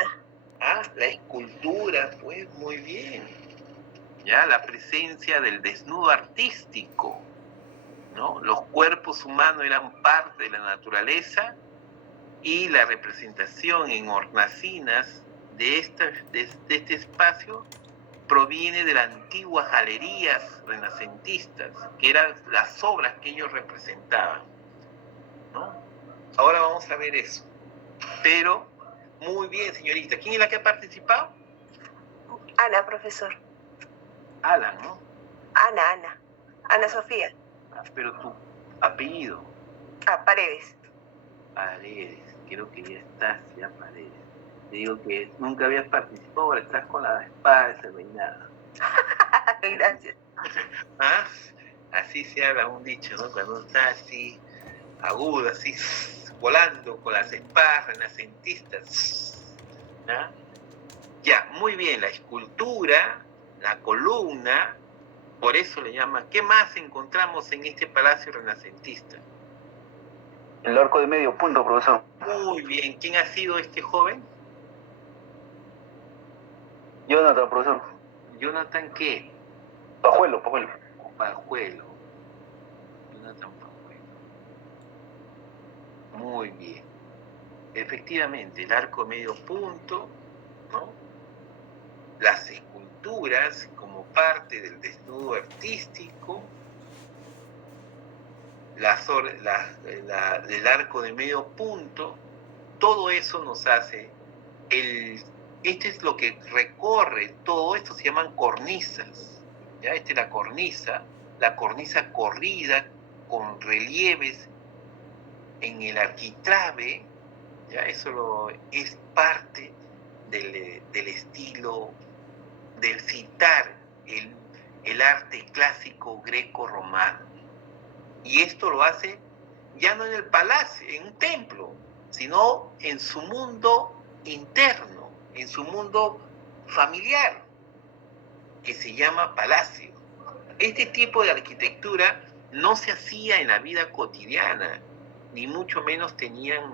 La escultura, pues muy bien. Ya la presencia del desnudo artístico, ¿no? Los cuerpos humanos eran parte de la naturaleza y la representación en hornacinas de este espacio proviene de las antiguas galerías renacentistas, que eran las obras que ellos representaban, ¿no? Ahora vamos a ver eso. Pero, muy bien, señorita. ¿Quién es la que ha participado? Ana, profesor. Alan, ¿no? Ana Sofía. Pero tu apellido. Paredes. Paredes, creo que ya estás, ya Paredes. Te digo que nunca habías participado, ahora estás con la espada desenvainada. Gracias. ¿Ah? Así se habla un dicho, ¿no? Cuando está así, agudo, así, volando con las espadas renacentistas. ¿Ah? Ya, muy bien, la escultura, la columna, por eso le llaman. ¿Qué más encontramos en este palacio renacentista? El arco de medio punto, profesor. Muy bien, ¿quién ha sido este joven? Jonathan, profesor. ¿Jonathan qué? Pajuelo. Pajuelo. Jonathan Pajuelo. Muy bien. Efectivamente, el arco medio punto, ¿no? Las esculturas como parte del desnudo artístico, el arco de medio punto, todo eso nos hace, este es lo que recorre, todo esto se llaman cornisas, ¿ya? Esta es la cornisa corrida con relieves en el arquitrabe, ¿ya? Eso es parte del estilo de citar el arte clásico greco-romano. Y esto lo hace ya no en el palacio, en un templo, sino en su mundo interno, en su mundo familiar, que se llama palacio. Este tipo de arquitectura no se hacía en la vida cotidiana, ni mucho menos tenían,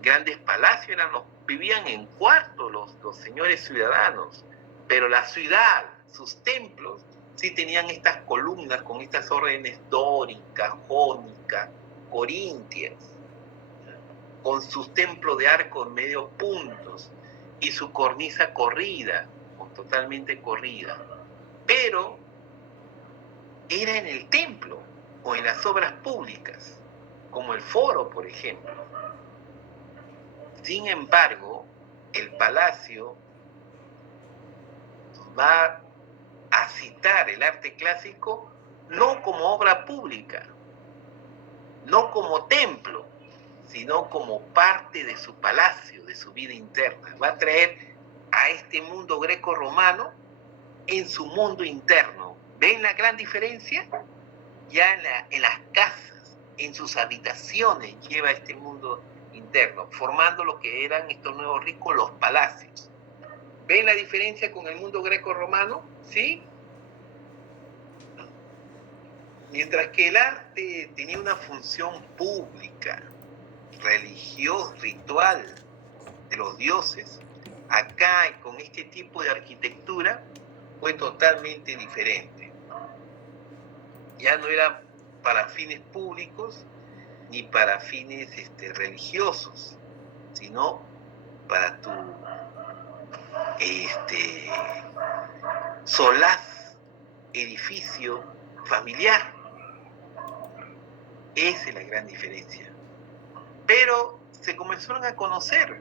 grandes palacios, vivían en cuartos los señores ciudadanos, pero la ciudad, sus templos, sí tenían estas columnas con estas órdenes dóricas, jónicas, corintias, con sus templos de arco en medios puntos y su cornisa corrida, totalmente corrida. Pero era en el templo o en las obras públicas, como el foro, por ejemplo. Sin embargo, el palacio va a citar el arte clásico no como obra pública, no como templo, sino como parte de su palacio, de su vida interna. Va a traer a este mundo greco-romano en su mundo interno. ¿Ven la gran diferencia? Ya en las casas, en sus habitaciones, lleva este mundo interno, formando lo que eran estos nuevos ricos, los palacios. ¿Ven la diferencia con el mundo greco-romano? ¿Sí? Mientras que el arte tenía una función pública, religiosa, ritual de los dioses, acá con este tipo de arquitectura fue totalmente diferente. Ya no era para fines públicos ni para fines religiosos, sino para tu solaz edificio familiar. Esa es la gran diferencia. Pero se comenzaron a conocer,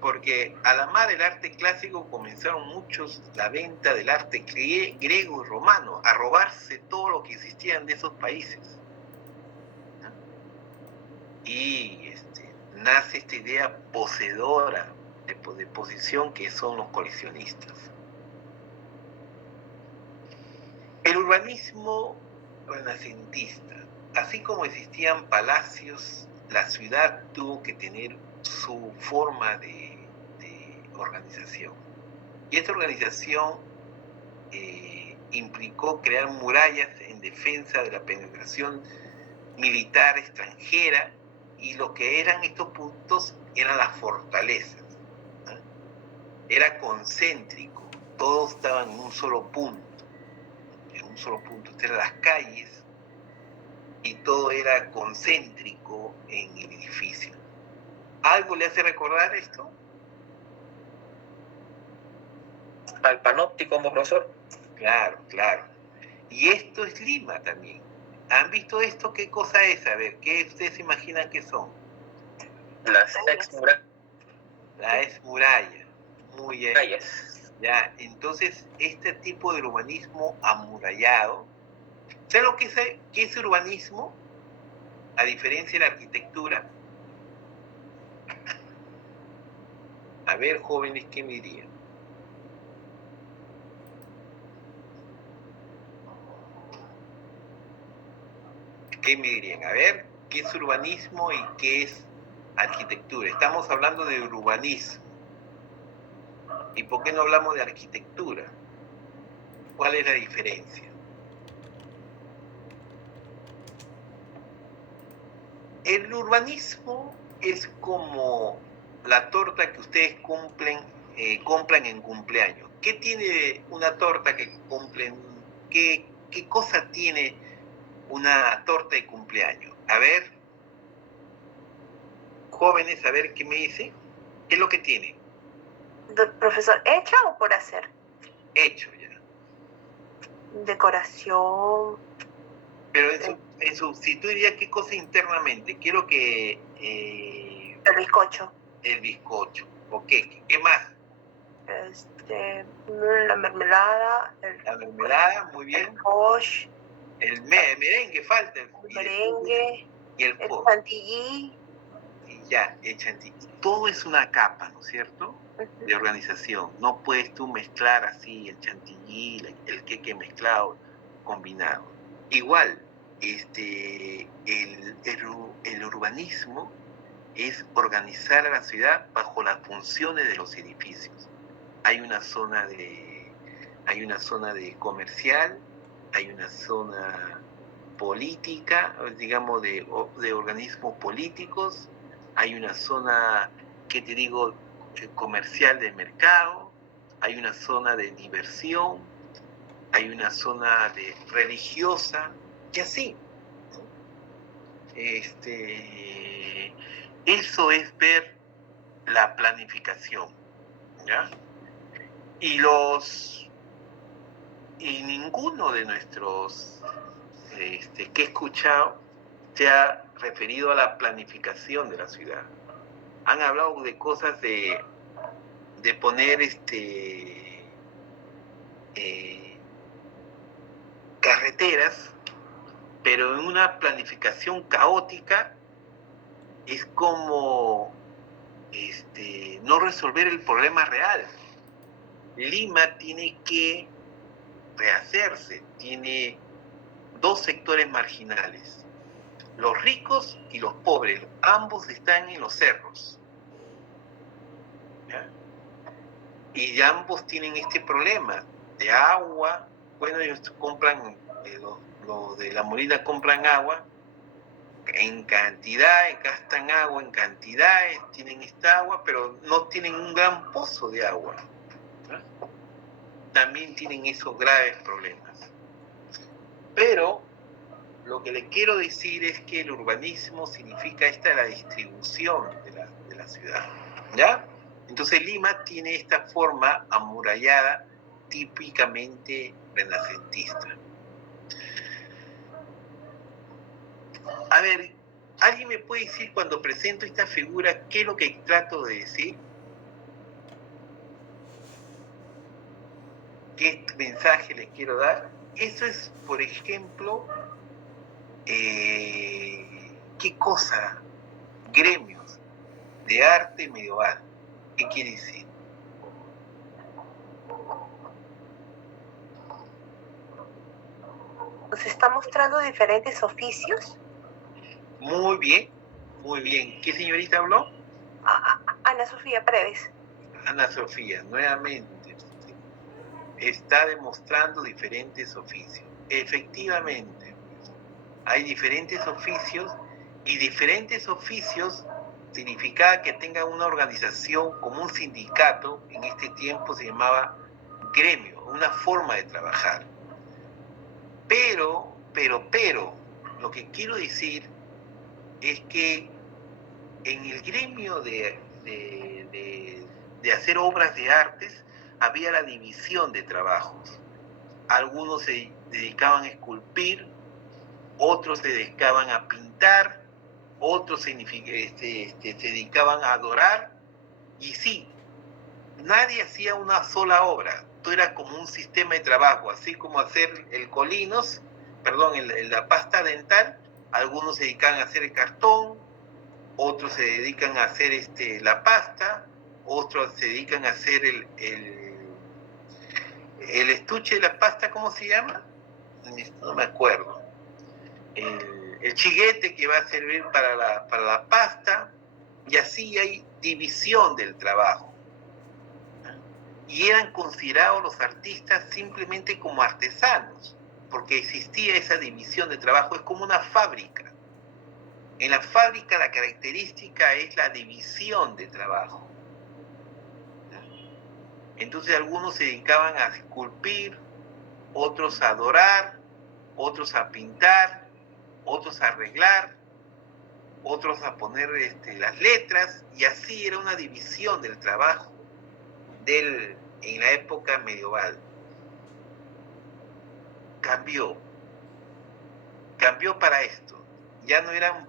porque a la mar del arte clásico comenzaron muchos la venta del arte griego y romano, a robarse todo lo que existían de esos países. Y nace esta idea poseedora de posición que son los coleccionistas. El urbanismo renacentista, así como existían palacios, la ciudad tuvo que tener su forma de organización. Y esta organización implicó crear murallas en defensa de la penetración militar extranjera, y lo que eran estos puntos eran las fortalezas, ¿no? Era concéntrico, todos estaban en un solo punto, estas eran las calles, y todo era concéntrico en el edificio. ¿Algo le hace recordar esto? Al panóptico, profesor. Claro. Y esto es Lima también. ¿Han visto esto? ¿Qué cosa es? A ver, ¿qué ustedes imaginan que son? Las ex-murallas. La ex-muralla. Muy bien. Ya, entonces, este tipo de urbanismo amurallado. ¿Saben lo que es urbanismo? A diferencia de la arquitectura. A ver, jóvenes, ¿qué me dirían? ¿Qué me dirían? A ver, ¿qué es urbanismo y qué es arquitectura? Estamos hablando de urbanismo. ¿Y por qué no hablamos de arquitectura? ¿Cuál es la diferencia? El urbanismo es como la torta que ustedes compran en cumpleaños. ¿Qué tiene una torta que cumplen? ¿Qué cosa tiene una torta de cumpleaños? A ver, jóvenes, a ver qué me dice. ¿Qué es lo que tiene? Profesor, ¿hecha o por hacer? Hecho ya. Decoración. Pero si tú dirías qué cosa internamente, quiero que... El bizcocho. El bizcocho. ¿O qué? ¿Qué más? La mermelada. La mermelada, muy bien. El posh. El merengue falta. El merengue. Y el chantilly. Y ya, el chantilly. Todo es una capa, ¿no es cierto? De organización. No puedes tú mezclar así el chantilly, el queque mezclado, combinado. Igual, el urbanismo es organizar a la ciudad bajo las funciones de los edificios. Hay una zona de comercial, hay una zona política, digamos de organismos políticos, hay una zona, ¿qué te digo?, comercial de mercado, hay una zona de diversión, hay una zona de religiosa, y así, ¿no? Eso es ver la planificación, ¿ya? Y ninguno de nuestros que he escuchado se ha referido a la planificación de la ciudad. Han hablado de cosas de poner carreteras, pero en una planificación caótica es como no resolver el problema real. Lima tiene que rehacerse, tiene dos sectores marginales, los ricos y los pobres, ambos están en los cerros, ¿ya? Y ambos tienen este problema de agua. Bueno, ellos compran, los de la Molina compran agua en cantidad, gastan agua en cantidades, tienen esta agua, pero no tienen un gran pozo de agua, ¿no? También tienen esos graves problemas. Pero lo que le quiero decir es que el urbanismo significa la distribución de la ciudad, ¿ya? Entonces Lima tiene esta forma amurallada típicamente renacentista. A ver, ¿alguien me puede decir cuando presento esta figura qué es lo que trato de decir? ¿Qué mensaje les quiero dar? Eso es, por ejemplo, ¿qué cosa? Gremios de arte medieval. ¿Qué quiere decir? Nos está mostrando diferentes oficios. Muy bien, muy bien. ¿Qué señorita habló? Ana Sofía Preves. Ana Sofía, nuevamente. Está demostrando diferentes oficios. Efectivamente, hay diferentes oficios, y diferentes oficios significaba que tengan una organización como un sindicato. En este tiempo se llamaba gremio, una forma de trabajar. Pero, lo que quiero decir es que en el gremio de hacer obras de artes había la división de trabajos. Algunos se dedicaban a esculpir, otros se dedicaban a pintar, otros se dedicaban a adorar, y sí, nadie hacía una sola obra. Todo era como un sistema de trabajo, así como hacer la pasta dental. Algunos se dedican a hacer el cartón, otros se dedican a hacer la pasta, otros se dedican a hacer el estuche de la pasta, ¿cómo se llama? No me acuerdo. El chiguete que va a servir para la pasta, y así hay división del trabajo. Y eran considerados los artistas simplemente como artesanos, porque existía esa división de trabajo. Es como una fábrica. En la fábrica la característica es la división de trabajo. Entonces algunos se dedicaban a esculpir, otros a adorar, otros a pintar, otros a arreglar, otros a poner las letras, y así era una división del trabajo en la época medieval. Cambió cambió para esto. Ya no eran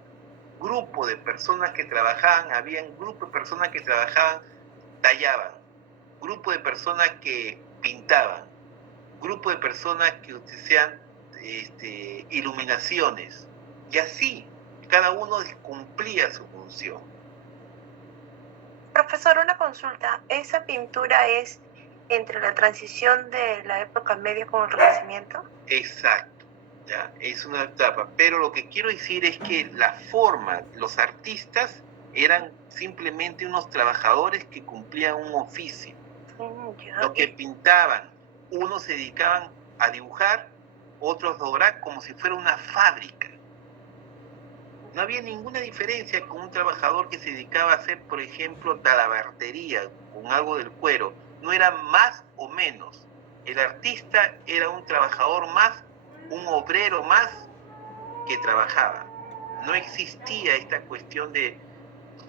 grupo de personas que trabajaban, habían grupo de personas que trabajaban, tallaban, grupo de personas que pintaban, grupo de personas que hacían iluminaciones, y así cada uno cumplía su función. Profesor, una consulta. ¿Esa pintura es entre la transición de la época media con el Renacimiento? Exacto, ¿ya? Es una etapa, pero lo que quiero decir es que la forma, los artistas eran simplemente unos trabajadores que cumplían un oficio. Los que pintaban, unos se dedicaban a dibujar, otros a doblar, como si fuera una fábrica. No había ninguna diferencia con un trabajador que se dedicaba a hacer, por ejemplo, talabartería con algo del cuero. No era más o menos. El artista era un trabajador más, un obrero más que trabajaba. No existía esta cuestión de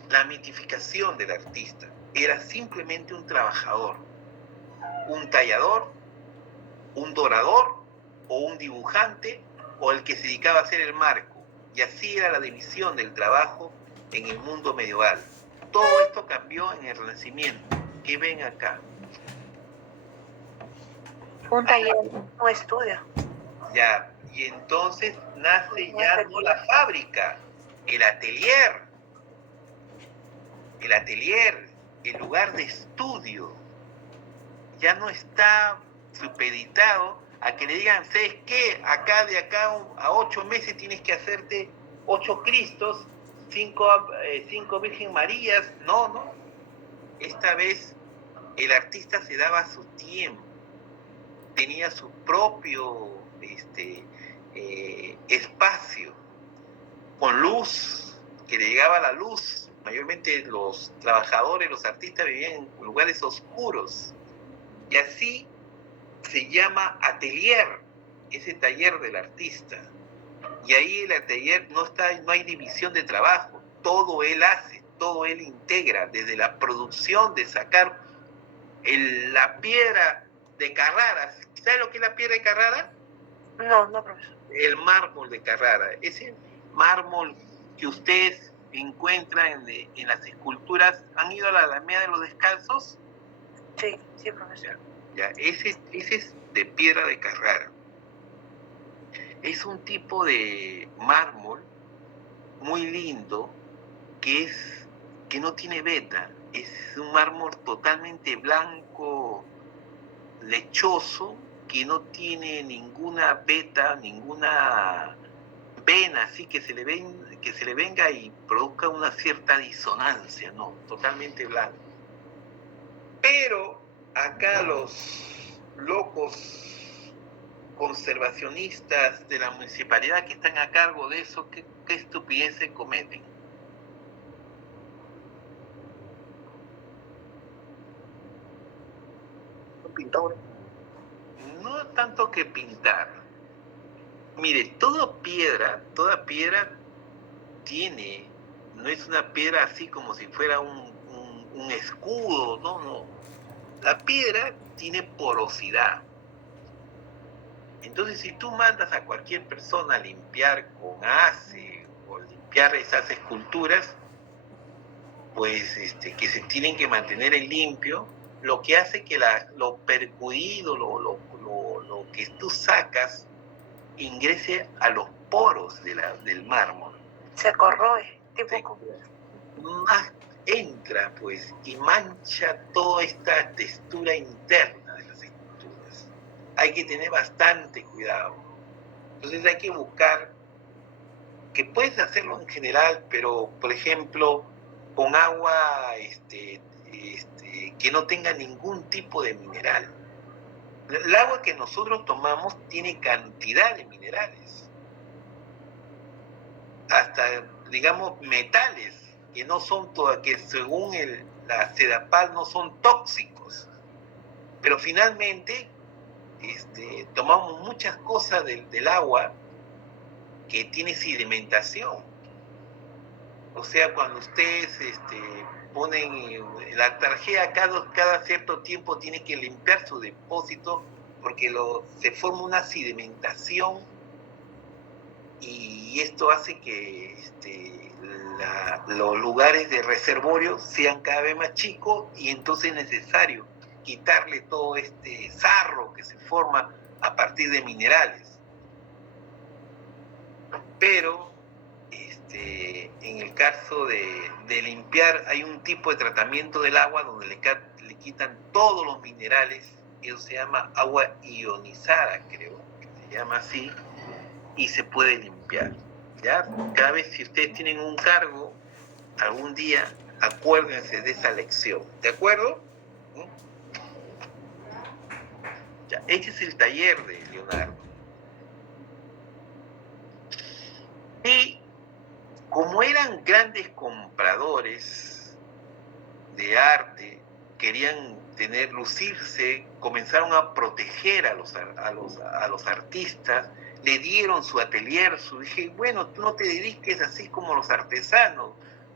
la mitificación del artista. Era simplemente un trabajador, un tallador, un dorador o un dibujante o el que se dedicaba a hacer el marco. Y así era la división del trabajo en el mundo medieval. Todo esto cambió en el Renacimiento. ¿Qué ven acá? Un taller, un estudio. Ya, y entonces nace ya no la fábrica, el atelier, el lugar de estudio. Ya no está supeditado a que le digan, ¿sabes qué? Acá de acá a 8 meses tienes que hacerte 8 Cristos, 5 Virgen Marías. No. Esta vez el artista se daba su tiempo, tenía su propio espacio, con luz, que le llegaba la luz. Mayormente los trabajadores, los artistas vivían en lugares oscuros. Y así se llama atelier, ese taller del artista. Y ahí el atelier no hay división de trabajo, todo él hace, todo él integra, desde la producción de sacar la piedra de Carrara. ¿Sabe lo que es la piedra de Carrara? No, profesor. El mármol de Carrara, ese mármol que ustedes encuentran en las esculturas. ¿Han ido a la Alameda de los Descalzos? Sí, profesor. Ya, ese es de piedra de Carrara. Es un tipo de mármol muy lindo que no tiene veta. Es un mármol totalmente blanco, lechoso, que no tiene ninguna veta, ninguna vena, así que se le venga y produzca una cierta disonancia, no, totalmente blanco. Pero acá los locos conservacionistas de la municipalidad que están a cargo de eso, ¿qué estupideces cometen? Pintador. No tanto que pintar. Mire, toda piedra tiene, no es una piedra así como si fuera un escudo, no. La piedra tiene porosidad. Entonces, si tú mandas a cualquier persona a limpiar con ACE o limpiar esas esculturas, pues que se tienen que mantener en limpio, lo que hace que lo percudido, lo que tú sacas, ingrese a los poros del mármol. Se corroe, Más entra, pues, y mancha toda esta textura interna de las esculturas. Hay que tener bastante cuidado. Entonces hay que buscar, que puedes hacerlo en general, pero, por ejemplo, con agua que no tenga ningún tipo de mineral. El agua que nosotros tomamos tiene cantidad de minerales, hasta, digamos, metales que no son que según la Sedapal no son tóxicos, pero finalmente tomamos muchas cosas del agua que tiene sedimentación. O sea, cuando ustedes ponen la tarjeta, cada cierto tiempo tiene que limpiar su depósito porque se forma una sedimentación y esto hace que los lugares de reservorio sean cada vez más chicos, y entonces es necesario quitarle todo este sarro que se forma a partir de minerales. Pero en el caso de limpiar, hay un tipo de tratamiento del agua donde le quitan todos los minerales. Eso se llama agua ionizada, creo que se llama así, y se puede limpiar, ¿ya? Cada vez si ustedes tienen un cargo, algún día, acuérdense de esa lección, ¿de acuerdo? Ya, este es el taller de Leonardo. Y como eran grandes compradores de arte, querían lucirse, comenzaron a proteger a los artistas, le dieron su atelier, dije, bueno, tú no te dediques así como los artesanos,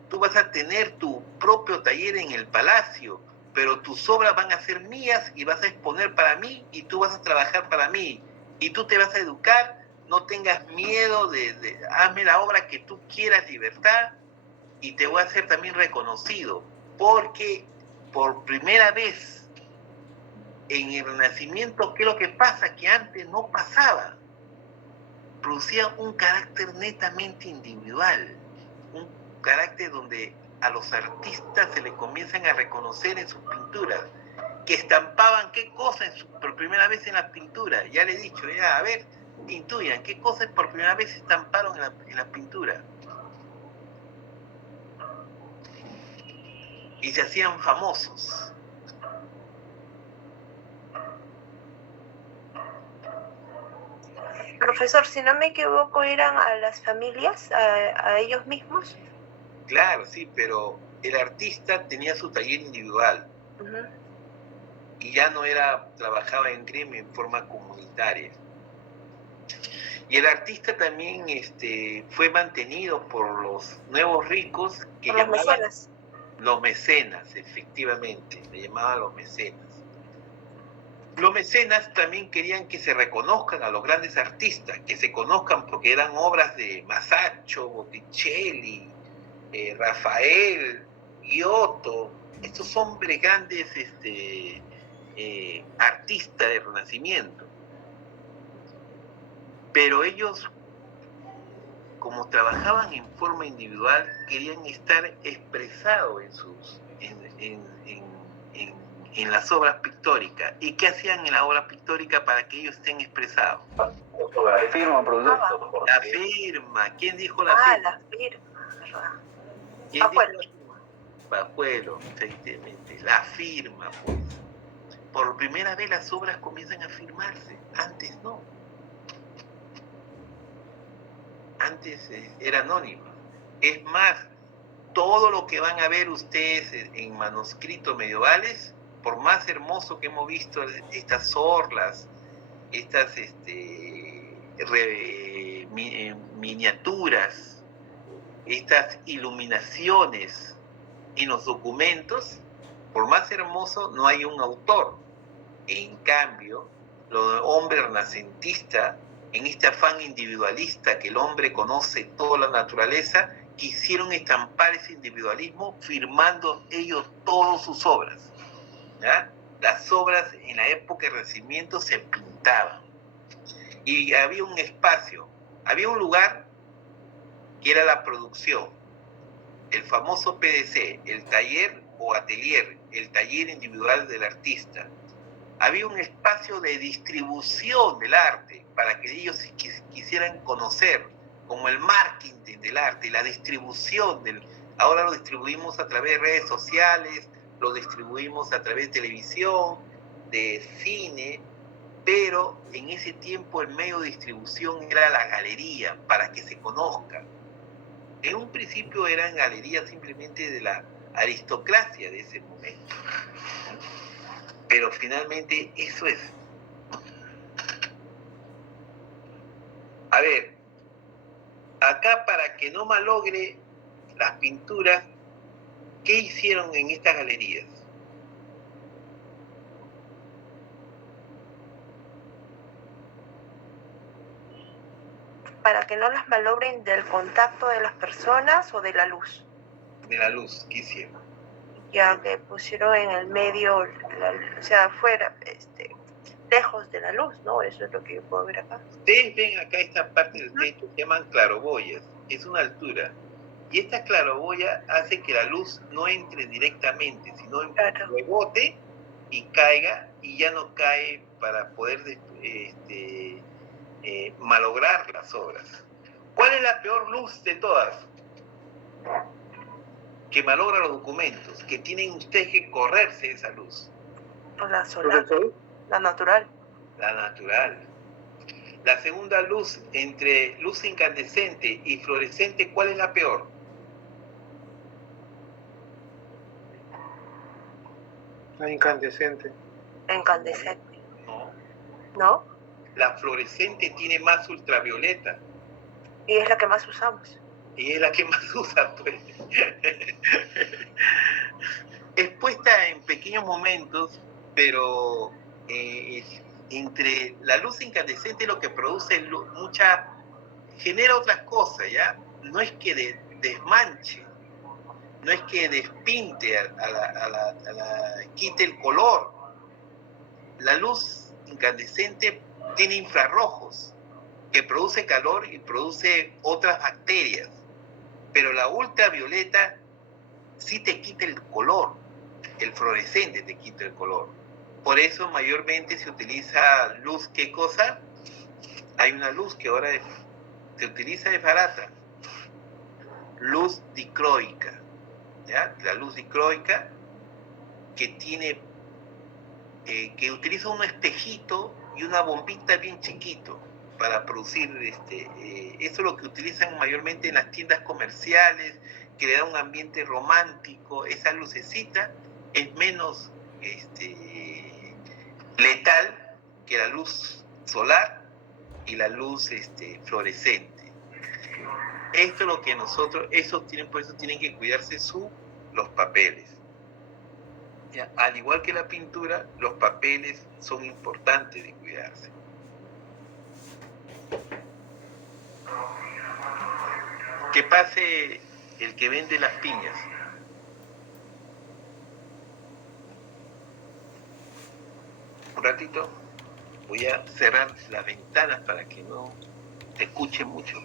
tú vas a tener tu propio taller en el palacio, pero tus obras van a ser mías y vas a exponer para mí y tú vas a trabajar para mí y tú te vas a educar, no tengas miedo hazme la obra que tú quieras, libertad, y te voy a hacer también reconocido, porque por primera vez en el Renacimiento, ¿qué es lo que pasa? Que antes no pasaba. Producía un carácter netamente individual, un carácter donde a los artistas se les comienzan a reconocer en sus pinturas, que estampaban qué cosas por primera vez en las pinturas. Ya le he dicho, ya, a ver, intuyan, qué cosas por primera vez se estamparon en la pintura. Y se hacían famosos. Profesor, si no me equivoco, eran a las familias, a ellos mismos. Claro, sí, pero el artista tenía su taller individual. Y ya no trabajaba en gremio en forma comunitaria. Y el artista también fue mantenido por los nuevos ricos que llamaban los mecenas, efectivamente, le llamaban los mecenas. Los mecenas también querían que se reconozcan a los grandes artistas, que se conozcan porque eran obras de Masaccio, Botticelli, Rafael, Giotto, estos hombres grandes artistas del Renacimiento. Pero ellos, como trabajaban en forma individual, querían estar expresados en las obras pictóricas. ¿Y qué hacían en la obra pictórica para que ellos estén expresados? La firma, productor. La firma. ¿Quién dijo la firma? La firma, ¿verdad? ¿Quién dijo la firma? Bajuelo, efectivamente. La firma, pues. Por primera vez las obras comienzan a firmarse. Antes no. Antes era anónimo. Es más, todo lo que van a ver ustedes en manuscritos medievales, por más hermoso que hemos visto estas orlas, estas miniaturas, estas iluminaciones en los documentos, por más hermoso, no hay un autor. En cambio, los hombres renacentistas, en este afán individualista que el hombre conoce toda la naturaleza, quisieron estampar ese individualismo firmando ellos todas sus obras. ¿Ya? Las obras en la época del Renacimiento se pintaban. Y había un espacio, había un lugar que era la producción, el famoso PDC, el taller o atelier, el taller individual del artista. Había un espacio de distribución del arte para que ellos quisieran conocer, como el marketing del arte, la distribución ahora lo distribuimos a través de redes sociales, lo distribuimos a través de televisión, de cine, pero en ese tiempo el medio de distribución era la galería, para que se conozcan. En un principio eran galerías simplemente de la aristocracia de ese momento, pero finalmente eso es. A ver, acá para que no malogre las pinturas, ¿qué hicieron en estas galerías? para que no las malogren del contacto de las personas o de la luz. De la luz, ¿qué hicieron? Ya que pusieron en el medio, o sea, afuera, lejos de la luz, ¿no? Eso es lo que yo puedo ver acá. Ustedes ven acá esta parte del techo, se llaman claroboyas, es una altura. Y esta claroboya hace que la luz no entre directamente, sino rebote y caiga, y ya no cae para poder malograr las obras. ¿Cuál es la peor luz de todas? Que malogra los documentos, que tienen ustedes que correrse esa luz. La solar, la natural. La natural. La segunda luz, entre luz incandescente y fluorescente, ¿cuál es la peor? La incandescente. Incandescente. No. ¿No? La fluorescente tiene más ultravioleta. Y es la que más usamos. Y es la que más usa, pues. Es puesta en pequeños momentos, pero entre la luz incandescente lo que produce genera otras cosas, ¿ya? No es que desmanche, no es que despinte, quite el color. La luz incandescente tiene infrarrojos que produce calor y produce otras bacterias, pero la ultravioleta sí te quita el color, el fluorescente te quita el color. Por eso mayormente se utiliza luz, ¿qué cosa? Hay una luz que ahora se utiliza, es barata, luz dicroica, ¿ya? La luz dicroica que tiene, que utiliza un espejito y una bombita bien chiquito para producir, eso es lo que utilizan mayormente en las tiendas comerciales, que le da un ambiente romántico. Esa lucecita es menos letal que la luz solar y la luz fluorescente. Esto es lo que nosotros, por eso tienen que cuidarse los papeles. ¿Ya? Al igual que la pintura, los papeles son importantes de cuidarse. Que pase el que vende las piñas. Un ratito voy a cerrar las ventanas para que no se escuche mucho.